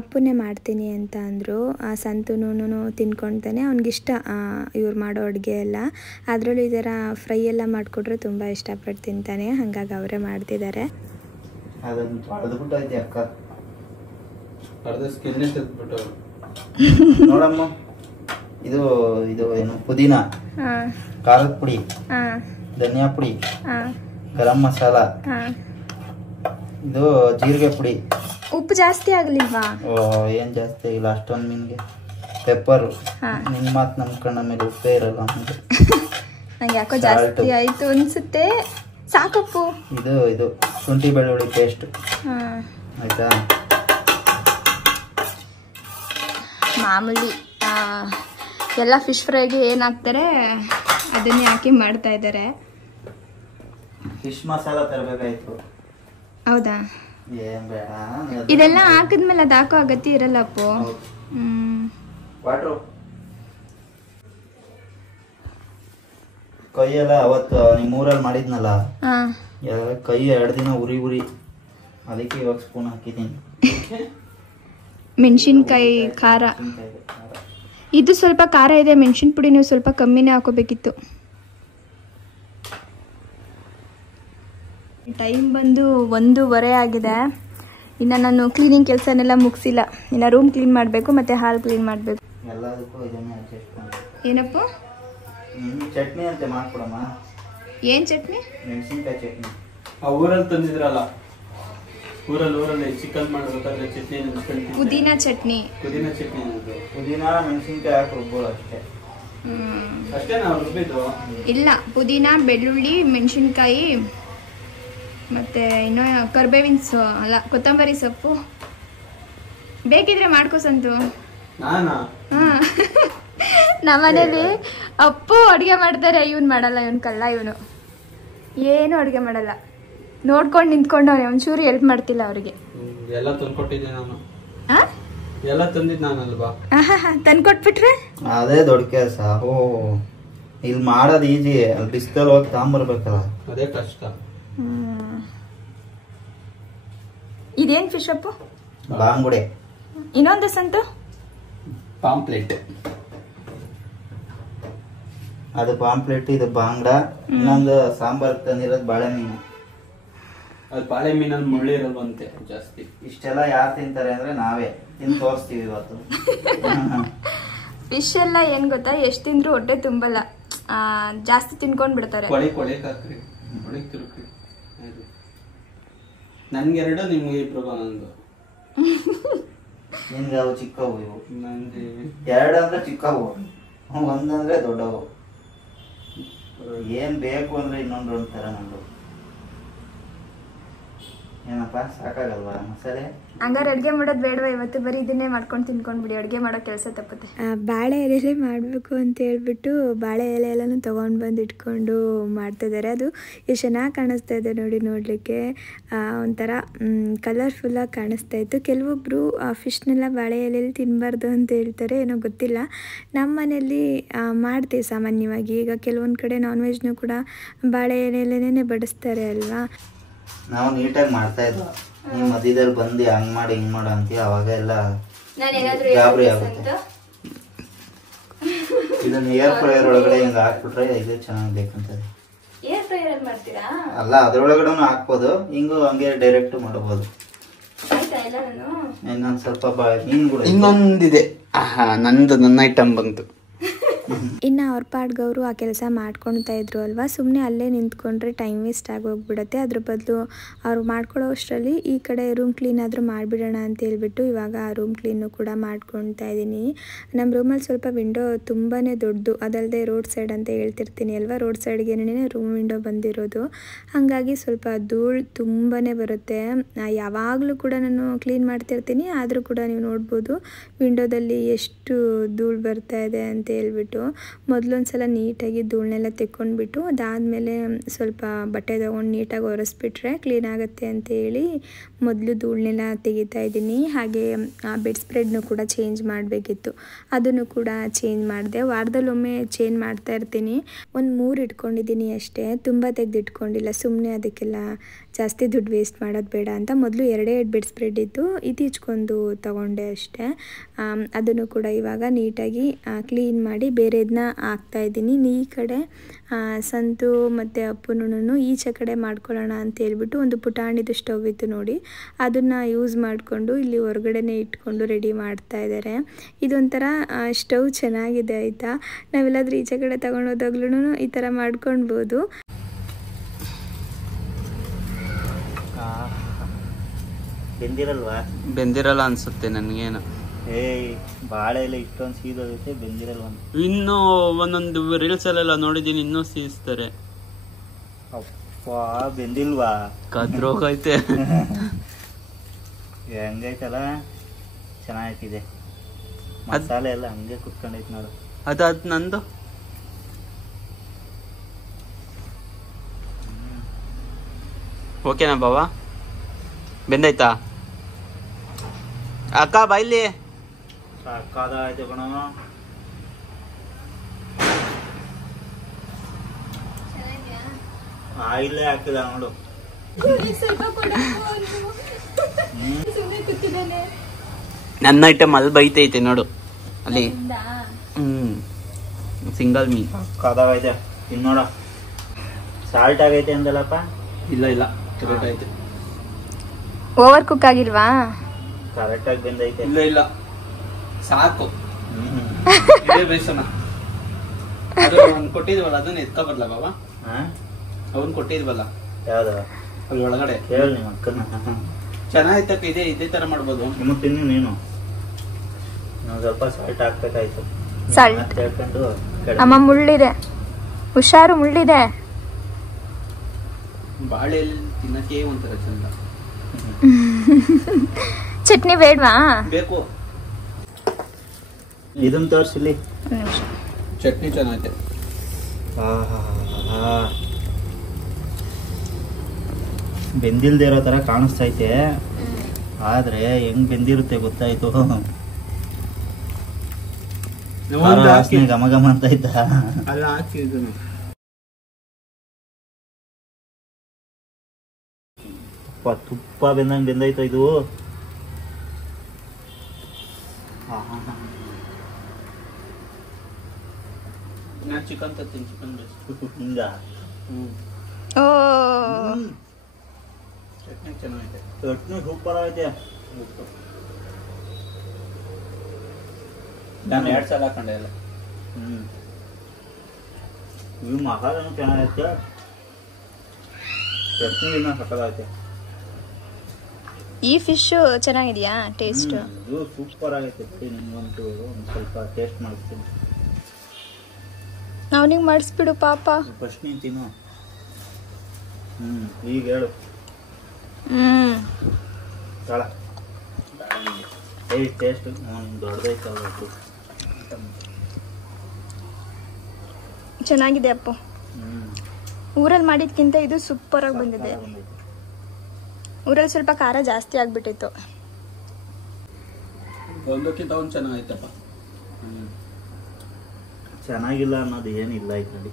ಅಪ್ಪನೇ ಮಾಡ್ತೀನಿ ಅಂತ ಅಂದರು. ಸಂತೂನು ತಿನ್ಕೊಳ್ತಾನೆ, ಅವ್ನಿಗಿಷ್ಟ ಇವ್ರು ಮಾಡೋ ಅಡುಗೆ ಎಲ್ಲ. ಅದರಲ್ಲೂ ಈ ಥರ ಫ್ರೈ ಎಲ್ಲ ಮಾಡಿಕೊಟ್ರೆ ತುಂಬ ಇಷ್ಟಪಟ್ಟು ತಿಂತಾನೆ, ಹಾಗಾಗಿ ಅವರೇ ಮಾಡ್ತಿದ್ದಾರೆ. ಅದನ್ನು ತೊಳೆದ್ಬಿಟ್ಟೈತೆ ಅಕ್ಕ, ಅರ್ಧ ಸ್ಕಿನ್ನೇ ತೆಗೆದ್ಬಿಟ್ಟು. ನೋಡಮ್ಮ, ಇದು ಇದು ಏನು ಪುದೀನ, ಖಾರದ ಪುಡಿ, ಧನಿಯಾ ಪುಡಿ, ಗರಂ ಮಸಾಲ, ಇದು ಜೀರಿಗೆ ಪುಡಿ. ಉಪ್ಪು ಜಾಸ್ತಿ ಆಗಲಿಲ್ವಾ? ಓ ಏನ್ ಜಾಸ್ತಿ ಆಗಿಲ್ಲ, ಅಷ್ಟೊಂದು ಮೀನಿಗೆ. ಪೆಪ್ಪರು, ನಿನ್ ಮಾತು ನಂಬ್ಕೊಂಡ ಮೇಲೆ ಉಪ್ಪೇ ಇರಲ್ಲ ನಂಗೆ ಯಾಕೋ ಜಾಸ್ತಿ ಆಯ್ತು ಅನ್ಸುತ್ತೆ. ಸಾಕಪ್ಪು. ಇದು ಇದು ಶುಂಠಿ ಬೆಳ್ಳುಳ್ಳಿ ಪೇಸ್ಟ್ ಆಯ್ತಾ, ಮಾಮೂಲಿ ಎಲ್ಲ ಫಿಶ್ ಫ್ರೈಗೆ ಏನು ಹಾಕ್ತಾರೆ ಅದನ್ನೇ ಹಾಕಿ ಮಾಡ್ತಾ ಇದ್ದಾರೆ. ಫಿಶ್ ಮಸಾಲ ತರಬೇಕಾಯ್ತು. ಹೌದಾ? ಏನ್ ಬೇಡ, ಇದೆಲ್ಲ ಹಾಕಿದ್ಮೇಲೆ ಅದು ಹಾಕೋ ಅಗತ್ಯ ಇರಲ್ಲ ಅಪ್ಪು. ವಾಟ್ರು ಕೈಯೆಲ್ಲ ಅವತ್ತು ನಿಮ್ಮೂರಲ್ಲಿ ಮಾಡಿದ್ನಲ್ಲ, ಕೈ 2 ದಿನ ಉರಿ, ಅದಕ್ಕೆ ಇವಾಗ ಸ್ಪೂನ್ ಹಾಕಿದ್ದೀನಿ. ಮೆಣಸಿನ್ಕಾಯಿ ಖಾರ, ಇದು ಸ್ವಲ್ಪ ಖಾರ ಇದೆ, ಮೆಣಸಿನ ಪುಡಿ ನೀವು ಸ್ವಲ್ಪ ಕಮ್ಮಿನೇ ಹಾಕೋಬೇಕಿತ್ತು. ಟೈಮ್ ಬಂದು 1:15 ಆಗಿದೆ. ಇನ್ನು ನಾನು ಕ್ಲೀನಿಂಗ್ ಕೆಲಸನೆಲ್ಲ ಮುಗಿಸಿಲ್ಲ, ಇನ್ನು ರೂಮ್ ಕ್ಲೀನ್ ಮಾಡಬೇಕು ಮತ್ತು ಹಾಲ್ ಕ್ಲೀನ್ ಮಾಡಬೇಕು. ಎಲ್ಲದಕ್ಕೂ ಇದನ್ನೇ ಅಡ್ಜಸ್ಟ್ ಮಾಡಿ. ಏನಪ್ಪ ಚಟ್ನಿ ಅಂತ ಮಾಡ್ಕೊಡಮ್ಮ. ಏನು ಚಟ್ನಿ? ಮೆಣಸಿನ್ಕಾಯಿ ಚಟ್ನಿ. ಆ ಊರಲ್ಲಿ ತಂದಿದ್ರಲ್ಲ, ಊರಲ್ಲಿ ಚಿಕನ್ ಮಾಡ್ಬೇಕಾದ್ರೆ ಚಟ್ನಿ ನೆನ್ಸ್ಕೊಂತೀನಿ. ಪುದೀನ ಚಟ್ನಿ. ಪುದೀನ ಚಟ್ನಿ ಅನ್ನೋದು. ಪುದೀನ ಮೆಣಸಿನ್ಕಾಯಿ ಹಾಕಿ ರುಬ್ಬೋದು ಅಷ್ಟೇ. ಅಷ್ಟೇ ನಾವು ರುಬ್ಬಿದ್ದು. ಇಲ್ಲ, ಪುದೀನ, ಬೆಳ್ಳುಳ್ಳಿ, ಮೆಣಸಿನ್ಕಾಯಿ ಮತ್ತು ಇನ್ನೂ ಕರ್ಬೇವಿನ ಕೊತ್ತಂಬರಿ ಸೊಪ್ಪು. ಬೇಕಿದ್ರೆ ಮಾಡ್ಕೋ ಸಂತು. ನಾನಾ? ಹಾಂ, ನಮ್ಮನೇಲಿ ಅಪ್ಪು ಅಡುಗೆ ಮಾಡ್ತಾರೆ, ಇವನು ಮಾಡಲ್ಲ, ಇವನು ಕಳ್ಳ, ಇವನು ಏನು ಅಡುಗೆ ಮಾಡಲ್ಲ. ನೋಡ್ಕೊಂಡು ನಿಂತ್ಕೊಂಡು ಒಂಚೂರು ಹೆಲ್ಪ್ ಮಾಡ್ತಿಲ್ಲ ಅವರಿಗೆ. ಎಲ್ಲ ತಂದ್ಕೊಟ್ಟಿದ್ದೆ ನಾನು. ಎಲ್ಲ ತಂದಿದ್ ನಾನಲ್ವಾ. ತಂದ್ಕೊಟ್ಬಿಟ್ರೆ ಅದೇ ದೊಡ್ಡ ಕೆಲಸ. ಓ ಇಲ್ಲಿ ಮಾಡೋದು ಈಜಿ, ಅಲ್ಲಿ ಬಿಸಿಲಲ್ಲಿ ಹೋಗಿ ತಗೊಂಬರ್ಬೇಕಲ್ಲ, ಅದೇ ಕಷ್ಟ. ಇದೇನ್ ಫಿಶ್ ಅಪ್ಪು? ಬಾಂಗುಡೆ. ಇನ್ನೊಂದು ಸಂತು ಪಾಂಪ್ಲೆಟ್. ಅದು ಪಾಂಪ್ಲೆಟ್, ಇದು ಬಾಂಗ್ಡ. ಇನ್ನೊಂದು ಸಾಂಬಾರ್ ತಂದಿರೋದು ಬಾಳೆಮೀನು. ಅದು ಬಾಳೆ ಮೀನಲ್ಲಿ ಮುಳ್ಳಿರಲ್ವಂತೆ ಜಾಸ್ತಿ. ಇಷ್ಟೆಲ್ಲ ಯಾರು ತಿಂತಾರೆ ಅಂದ್ರೆ ನಾವೇ ತಿಂದು ತೋರಿಸ್ತೀವಿ ಇವತ್ತು. ಫಿಶ್ ಎಲ್ಲ ಏನ್ ಗೊತ್ತಾ, ಎಷ್ಟ್ ತಿಂದ್ರು ಹೊಟ್ಟೆ ತುಂಬಲ್ಲ, ಜಾಸ್ತಿ ತಿನ್ಕೊಂಡ್ ಬಿಡ್ತಾರೆ. ಕೊಳೆ ಕಾಕ್ರಿ, ಕೊಳೆ ತಿರುಕ್ರಿ. ನನ್ಗೆರಡು, ನಿಮ್ಗೆ ಇಬ್ರು ನಂದು. ನಿನ್ಗೆ ಅವು ಚಿಕ್ಕವು, ಇವು ನಂಗೆ ಎರಡು ಅಂದ್ರೆ ಚಿಕ್ಕವು, ಒಂದಂದ್ರೆ ದೊಡ್ಡವು. ಏನ್ ಬೇಕು ಅಂದ್ರೆ ಇನ್ನೊಂದು ಒಂಥರ ನಂದು. ಏನಪ್ಪಾ ಸಾಕಾಗಲ್ವಾ ಮಸಾಲೆ? ಹಂಗಾರೆ ಅಡ್ಗೆ ಮಾಡೋದು ಬೇಡವಾ ಇವತ್ತು? ಬರೀ ಇದನ್ನೇ ಮಾಡ್ಕೊಂಡು ತಿನ್ಕೊಂಡ್ಬಿಡಿ, ಅಡ್ಗೆ ಮಾಡೋ ಕೆಲಸ ತಪ್ಪುತ್ತೆ. ಬಾಳೆ ಎಲೆಲೇ ಮಾಡಬೇಕು ಅಂತ ಹೇಳ್ಬಿಟ್ಟು ಬಾಳೆ ಎಲೆ ಎಲ್ಲನೂ ತೊಗೊಂಡು ಬಂದು ಇಟ್ಕೊಂಡು ಮಾಡ್ತಿದ್ದಾರೆ. ಅದು ಎಷ್ಟು ಚೆನ್ನಾಗಿ ಕಾಣಿಸ್ತಾ ಇದೆ ನೋಡಿ, ನೋಡಲಿಕ್ಕೆ ಒಂಥರ ಕಲರ್ಫುಲ್ಲಾಗಿ ಕಾಣಿಸ್ತಾ ಇತ್ತು. ಕೆಲವೊಬ್ಬರು ಫಿಶ್ನೆಲ್ಲ ಬಾಳೆ ಎಲೆಯಲ್ಲಿ ತಿನ್ನಬಾರ್ದು ಅಂತ ಹೇಳ್ತಾರೆ, ಏನೋ ಗೊತ್ತಿಲ್ಲ. ನಮ್ಮ ಮನೆಯಲ್ಲಿ ಮಾಡ್ತೀವಿ ಸಾಮಾನ್ಯವಾಗಿ. ಈಗ ಕೆಲವೊಂದು ಕಡೆ ನಾನ್ ವೆಜ್ನೂ ಕೂಡ ಬಾಳೆ ಎಲೆಯಲ್ಲೇ ಬಡಿಸ್ತಾರೆ ಅಲ್ವಾ. ನಾವು ನೀಟಾಗಿ ಮಾಡ್ತಾ ಇದ್ವಿ, ನೀವ್ ಮಧ್ಯದಲ್ಲಿ ಬಂದು ಹಂಗ್ ಮಾಡಿ ಹಿಂಗ್ ಮಾಡು ಅಂತೀವಿ, ಅವಾಗ ಎಲ್ಲ ಗಾಬರಿ ಆಗುತ್ತೆ. ಇದನ್ನ ಏರ್ ಫ್ರೈಯರ್ ಒಳಗಡೆ ಹಿಂಗ ಹಾಕ್ಬಿಟ್ರೆ ಇದು ಚೆನ್ನಾಗಿ ಬೇಕಂತದೆ. ಏರ್ ಫ್ರೈಯರ್ ಅಲ್ಲಿ ಮಾಡ್ತೀರಾ? ಅಲ್ಲ, ಅದ್ರೊಳಗಡೆ ಹಾಕ್ಬೋದು, ಹಿಂಗು ಹಂಗೆ ಡೈರೆಕ್ಟ್ ಮಾಡಬಹುದು. ಆಯ್ತಾ ಎಲ್ಲಾನು? ಇನ್ನೊಂದ್ ಸ್ವಲ್ಪ ಮೀನುಗಳು ಇನ್ನೊಂದಿದೆ. ನನ್ನ ಐಟಮ್ ಬಂತು. ಇನ್ನು ಅವ್ರ ಪಾಡ್ಗೆ ಅವರು ಆ ಕೆಲಸ ಮಾಡ್ಕೊಳ್ತಾ ಇದ್ರು ಅಲ್ವಾ. ಸುಮ್ಮನೆ ಅಲ್ಲೇ ನಿಂತ್ಕೊಂಡ್ರೆ ಟೈಮ್ ವೇಸ್ಟ್ ಆಗೋಗ್ಬಿಡುತ್ತೆ. ಅದ್ರ ಬದಲು ಅವ್ರು ಮಾಡ್ಕೊಳ್ಳೋ ಅಷ್ಟರಲ್ಲಿ ಈ ಕಡೆ ರೂಮ್ ಕ್ಲೀನ್ ಆದರೂ ಮಾಡಿಬಿಡೋಣ ಅಂತ ಹೇಳ್ಬಿಟ್ಟು ಇವಾಗ ಆ ರೂಮ್ ಕ್ಲೀನು ಕೂಡ ಮಾಡ್ಕೊಳ್ತಾ ಇದ್ದೀನಿ. ನಮ್ಮ ರೂಮಲ್ಲಿ ಸ್ವಲ್ಪ ವಿಂಡೋ ತುಂಬಾ ದೊಡ್ಡದು, ಅದಲ್ಲದೆ ರೋಡ್ ಸೈಡ್ ಅಂತ ಹೇಳ್ತಿರ್ತೀನಿ ಅಲ್ವಾ, ರೋಡ್ ಸೈಡ್ಗೇನೆ ರೂಮ್ ವಿಂಡೋ ಬಂದಿರೋದು. ಹಾಗಾಗಿ ಸ್ವಲ್ಪ ಧೂಳು ತುಂಬಾ ಬರುತ್ತೆ. ಯಾವಾಗಲೂ ಕೂಡ ನಾನು ಕ್ಲೀನ್ ಮಾಡ್ತಿರ್ತೀನಿ, ಆದರೂ ಕೂಡ ನೀವು ನೋಡ್ಬೋದು ವಿಂಡೋದಲ್ಲಿ ಎಷ್ಟು ಧೂಳು ಬರ್ತಾ ಇದೆ ಅಂತ ಹೇಳ್ಬಿಟ್ಟು. ಮೊದಲೊಂದು ಸಲ ನೀಟಾಗಿ ಧೂಳನ್ನೆಲ್ಲ ತೆಕ್ಕೊಂಡ್ಬಿಟ್ಟು ಅದಾದಮೇಲೆ ಸ್ವಲ್ಪ ಬಟ್ಟೆ ತೊಗೊಂಡು ನೀಟಾಗಿ ಒರೆಸ್ಬಿಟ್ರೆ ಕ್ಲೀನ್ ಆಗುತ್ತೆ ಅಂತ ಹೇಳಿ ಮೊದಲು ಧೂಳನ್ನೆಲ್ಲ ತೆಗಿತಾ ಇದ್ದೀನಿ. ಹಾಗೆ ಬೆಡ್ ಸ್ಪ್ರೆಡ್ನು ಕೂಡ ಚೇಂಜ್ ಮಾಡಬೇಕಿತ್ತು, ಅದನ್ನು ಕೂಡ ಚೇಂಜ್ ಮಾಡಿದೆ. ವಾರದಲ್ಲೊಮ್ಮೆ ಚೇಂಜ್ ಮಾಡ್ತಾ ಇರ್ತೀನಿ. ಒಂದು 3 ಇಟ್ಕೊಂಡಿದ್ದೀನಿ ಅಷ್ಟೇ, ತುಂಬ ತೆಗೆದಿಟ್ಕೊಂಡಿಲ್ಲ. ಸುಮ್ಮನೆ ಅದಕ್ಕೆಲ್ಲ ಜಾಸ್ತಿ ದುಡ್ಡು ವೇಸ್ಟ್ ಮಾಡೋದು ಬೇಡ ಅಂತ ಮೊದಲು 2 ಬೆಡ್ ಸ್ಪ್ರೆಡ್ ಇತ್ತು, ಇತ್ತೀಚ್ಗೊಂದು ತೊಗೊಂಡೆ ಅಷ್ಟೇ. ಅದನ್ನು ಕೂಡ ಇವಾಗ ನೀಟಾಗಿ ಕ್ಲೀನ್ ಮಾಡಿ ಬೇರೆದನ್ನ ಹಾಕ್ತಾಯಿದ್ದೀನಿ. ಈ ಕಡೆ ಸಂತು ಮತ್ತು ಅಪ್ಪನೂ ಈಚೆ ಕಡೆ ಮಾಡ್ಕೊಳ್ಳೋಣ ಅಂತ ಹೇಳ್ಬಿಟ್ಟು ಒಂದು ಪುಟಾಣಿದು ಸ್ಟವ್ ಇತ್ತು ನೋಡಿ, ಅದನ್ನು ಯೂಸ್ ಮಾಡಿಕೊಂಡು ಇಲ್ಲಿ ಹೊರಗಡೆನೇ ಇಟ್ಕೊಂಡು ರೆಡಿ ಮಾಡ್ತಾ ಇದ್ದಾರೆ. ಇದೊಂಥರ ಸ್ಟವ್ ಚೆನ್ನಾಗಿದೆ ಆಯಿತಾ. ನಾವೆಲ್ಲಾದರೂ ಈಚೆ ಕಡೆ ತಗೊಂಡೋದಾಗ್ಲೂ ಈ ಥರ ಮಾಡ್ಕೊಳ್ಬೋದು. ಬೆಂದಿರಲ್ಲ ಅನ್ಸುತ್ತೆ ನನಗೇನು. ಬಾಳೆ ಎಲ್ಲ ಇಷ್ಟೊಂದು ಸೀದೋಗುತ್ತೆ, ಬೆಂದಿರಲ್ಲ. ಇನ್ನು ಒಂದೊಂದು ರೀಲ್ಸ್ ಅಲ್ಲೆಲ್ಲ ನೋಡಿದೀನಿ, ಇನ್ನೂ ಸೀಸ್ತಾರೆ. ಅಪ್ಪ ಬೆಂದಿಲ್ವಾ? ಕದ್ರೋಗೈತೆ. ಹೆಂಗೈತಲ್ಲ, ಚೆನ್ನಾಗಿದೆ ಮಸಾಲೆ ಎಲ್ಲ ಹಂಗೆ ಕುತ್ಕೊಂಡೈತೆ ನೋಡು. ಅದಾದ್ ನಂದು ಓಕೆನಾ ಬಾವಾ? ಬೆಂದೈತಾ ಅಕ್ಕ? ಬಾಯ್ಲಿ ಸಾಕಾದಾಯ್ತು ಕಣ. ಆಯಿಲ್ಲೇ ಹಾಕಿದ ನೋಡು. ನನ್ನ ಐಟಮ್ ಅಲ್ಲಿ ಬೈತೈತೆ ನೋಡು ಅಲ್ಲಿ. ಸಿಂಗಲ್ ಮೀನ್ ಸಾಕಾದಾಗೈತೆ. ತಿನ್ನೋಡ ಸಾಲ್ಟ್ ಆಗೈತೆ ಅಂದಲ್ಲಪ್ಪ? ಇಲ್ಲ ಇಲ್ಲ, ಕರೆಕ್ಟ್ ಐತೆ. ಓವರ್ ಕುಕ್ ಆಗಿಲ್ವಾ? ಕರೆಕ್ಟ್ ಆಗಿ ಬೆಂದೈತೆ. ಇಲ್ಲ ಇಲ್ಲ, ಸಾಕು. ಬೇಸನ ಅವ್ನು ಕೊಟ್ಟಿದ್ವಲ್ಲ, ಅದನ್ನ ಎತ್ಕೊ ಬರ್ಲ ಬಾಬಾ? ಅವ್ನು ಕೊಟ್ಟಿದ್ವಲ್ಲ ಯಾವ್ದು? ಅಲ್ಲಿ ಒಳಗಡೆ ಹೇಳಿ ನಿಮ್ಮ ಅಕ್ಕನ. ಚೆನ್ನಾಗಿತ್ತಕ್ಕ, ಇದೇ ತರ ಮಾಡ್ಬೋದು. ನಿಮ್ಮ ತಿನ್ನು ನೀನು. ನಾವು ಸ್ವಲ್ಪ ಸಾಲ್ಟ್ ಹಾಕ್ಬೇಕಾಯ್ತು. ಸಾಲ್ಟ್ ಹೇಳ್ಕೊಂಡು ಅಮ್ಮ, ಮುಳ್ಳಿದೆ, ಹುಷಾರು, ಮುಳ್ಳಿದೆ. ಬಾಳೆ ತಿನ್ನಕ್ಕೆ ಒಂಥರ ಚಂದ. ಚಟ್ನಿ ಬೇಡವಾ? ಬೇಕು. ಇದನ್ನ ತೋರಿಸಿಲಿ. ಚಟ್ನಿ ಚೆನ್ನಾಗೈತೆ. ಬೆಂದಿಲ್ದೇ ಇರೋ ತರ ಕಾಣಿಸ್ತೈತೆ, ಆದ್ರೆ ಹೆಂಗ್ ಬೆಂದಿರುತ್ತೆ ಗೊತ್ತಾಯ್ತು. ವಾಸನೆ ಘಮ ಘಮ ಅಂತ ಇದ್ದ ಅಲ್ಲ ಹಾಕಿದ್ದು ತುಪ್ಪ ಬೆಂದಂಗ್ ಬೆಂದೈತ ಇದು. ನಾನು ಚಿಕನ್ ತರ್ತೀನಿ, ಚಿಕನ್ ಹಿಂಗ ಓ ಚಟ್ನಿ ಚೆನ್ನಾಗೈತೆ. ಚಟ್ನಿ ಸೂಪರ್ ಆಗೈತೆ. ನಾನು 2 ಸಲ ಹಾಕೊಂಡೆ ಎಲ್ಲ. ಇವು ಮಸಾಲೆನೂ ಚೆನ್ನಾಗೈತೆ, ಚಟ್ನಿನ ಸಕ್ಕದಾಗೈತೆ. ಈ ಫಿಶ್ ಚೆನ್ನಾಗಿದೆಯಾ ಟೇಸ್ಟ್? ಇದು ಸೂಪರ್ ಆಗೈತೆ. ನಿಮ್ಗಂತೂ ಒಂದು ಸ್ವಲ್ಪ ಟೇಸ್ಟ್ ಮಾಡ್ತೀನಿ. ಅವನಿಗೆ ಮಾಡಿಸ್ಬಿಡು ಪಾಪ. ಫಸ್ಟ್ ನೀನು ತಿನ್ನು. ಈಗ ಹೇಳು. ತಳ ಟೇಸ್ಟ್ ದೊಡ್ಡದೈತಲ್ಲ. ಚೆನ್ನಾಗಿದೆ ಅಪ್ಪ. ಊರಲ್ಲಿ ಮಾಡಿದ್ಕಿಂತ ಇದು ಸೂಪರ್ ಆಗಿ ಬಂದಿದೆ. ಊರಲ್ಲಿ ಸ್ವಲ್ಪ ಖಾರ ಜಾಸ್ತಿ ಆಗ್ಬಿಟ್ಟಿತ್ತು. ಒಂದಕ್ಕಿಂತ ಒಂದು ಚೆನ್ನಾಗೈತಪ್ಪ. ಚೆನ್ನಾಗಿಲ್ಲ ಅನ್ನೋದು ಏನಿಲ್ಲ ಇದರಲ್ಲಿ.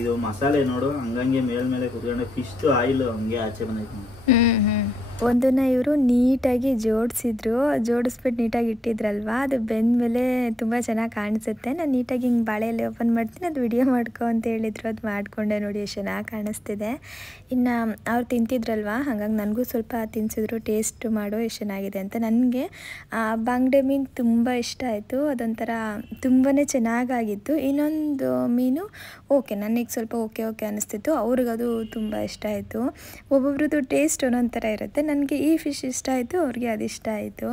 ಇದು ಮಸಾಲೆ ನೋಡು ಹಂಗಂಗೆ ಮೇಲ್ಮೇಲೆ ಕುತ್ಕೊಂಡೆ. ಫಿಶ್ ಆಯಿಲ್ ಹಂಗೆ ಆಚೆ ಬಂದೈತೆ. ಒಂದನ್ನ ಇವರು ನೀಟಾಗಿ ಜೋಡಿಸ್ಬಿಟ್ಟು ನೀಟಾಗಿ ಇಟ್ಟಿದ್ರಲ್ವಾ, ಅದು ಬೆಂದ್ಮೇಲೆ ತುಂಬ ಚೆನ್ನಾಗಿ ಕಾಣಿಸುತ್ತೆ. ನಾನು ನೀಟಾಗಿ ಹಿಂಗೆ ಬಾಳೆಯಲ್ಲಿ ಓಪನ್ ಮಾಡ್ತೀನಿ, ಅದು ವಿಡಿಯೋ ಮಾಡ್ಕೊ ಅಂತ ಹೇಳಿದ್ರು. ಅದು ಮಾಡಿಕೊಂಡೆ ನೋಡಿ, ಎಷ್ಟು ಚೆನ್ನಾಗಿ ಕಾಣಿಸ್ತಿದೆ. ಇನ್ನು ಅವ್ರು ತಿಂತಿದ್ರಲ್ವಾ, ಹಾಗಾಗಿ ನನಗೂ ಸ್ವಲ್ಪ ತಿನ್ಸಿದ್ರು, ಟೇಸ್ಟ್ ಮಾಡು ಎಷ್ಟು ಚೆನ್ನಾಗಿದೆ ಅಂತ. ನನಗೆ ಬಂಗಡೆ ಮೀನು ತುಂಬ ಇಷ್ಟ ಆಯಿತು. ಅದೊಂಥರ ತುಂಬಾ ಚೆನ್ನಾಗಾಗಿತ್ತು. ಇನ್ನೊಂದು ಮೀನು ಓಕೆ, ನನಗೆ ಸ್ವಲ್ಪ ಓಕೆ ಅನ್ನಿಸ್ತಿತ್ತು. ಅವ್ರಿಗದು ತುಂಬ ಇಷ್ಟ ಆಯಿತು. ಒಬ್ಬೊಬ್ರದ್ದು ಟೇಸ್ಟ್ ಒಂದೊಂದು ಥರ ಇರುತ್ತೆ. ನನಗೆ ಈ ಫಿಶ್ ಇಷ್ಟ ಆಯಿತು, ಅವ್ರಿಗೆ ಅದು ಇಷ್ಟ ಆಯಿತು.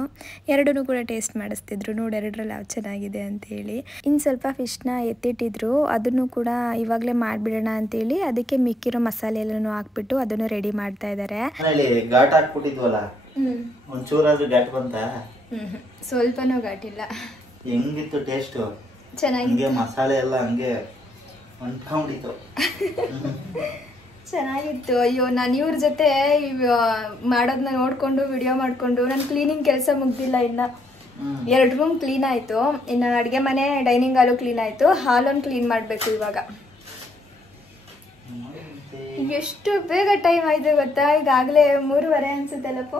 ಎರಡನ್ನೂ ಕೂಡ ಟೇಸ್ಟ್ ಮಾಡಿಸ್ತಿದ್ರು, ನೋಡಿ ಎರಡರಲ್ಲಿ ಯಾವ್ದು ಚೆನ್ನಾಗಿದೆ ಅಂತೇಳಿ. ಇನ್ನು ಸ್ವಲ್ಪ ಫಿಶ್ನ ಎತ್ತಿಟ್ಟಿದ್ರು, ಅದನ್ನು ಕೂಡ ಇವಾಗಲೇ ಮಾಡಿಬಿಡೋಣ ಅಂತೇಳಿ ಅದಕ್ಕೆ ಮಿಕ್ಕಿರೋ ಮಸಾಲೆ ಎಲ್ಲನೂ ಹಾಕ್ಬಿಟ್ಟು ಅದನ್ನು ರೆಡಿ ಮಾಡ್ತಾ ಇದ್ದಾರೆ. ಘಾಟ್ ಹಾಕ್ಬಿಟ್ಟಿದ್ವಲ್ಲ, ಒಂಚೂರಾದ್ರೂ ಘಾಟ್ ಬಂತ? ಸ್ವಲ್ಪನೂ ಘಾಟಿಲ್ಲ. ಹೆಂಗಿತ್ತು ಟೇಸ್ಟ್? ಚೆನ್ನಾಗಿ ಮಸಾಲೆ ಎಲ್ಲ ಹಂಗೆ ಅಂಟ್ಕೊಂಡಿತ್ತು. ಚೆನ್ನಾಗಿತ್ತು. ಅಯ್ಯೋ, ನಾನು ಇವ್ರ ಜೊತೆ ಮಾಡೋದನ್ನ ನೋಡ್ಕೊಂಡು ವಿಡಿಯೋ ಮಾಡ್ಕೊಂಡು ನನ್ನ ಕ್ಲೀನಿಂಗ್ ಕೆಲಸ ಮುಗ್ದಿಲ್ಲ. ಇನ್ನು 2 ರೂಮ್ ಕ್ಲೀನ್ ಆಯಿತು. ಇನ್ನು ಅಡುಗೆ ಮನೆ ಡೈನಿಂಗ್ ಹಾಲು ಕ್ಲೀನ್ ಆಯಿತು. ಹಾಲೊಂದು ಕ್ಲೀನ್ ಮಾಡಬೇಕು ಇವಾಗ. ಎಷ್ಟು ಬೇಗ ಟೈಮ್ ಆಯ್ತು ಗೊತ್ತಾ? ಈಗಾಗಲೇ 3:30 ಅನ್ಸುತ್ತಲ್ಲಪ್ಪ.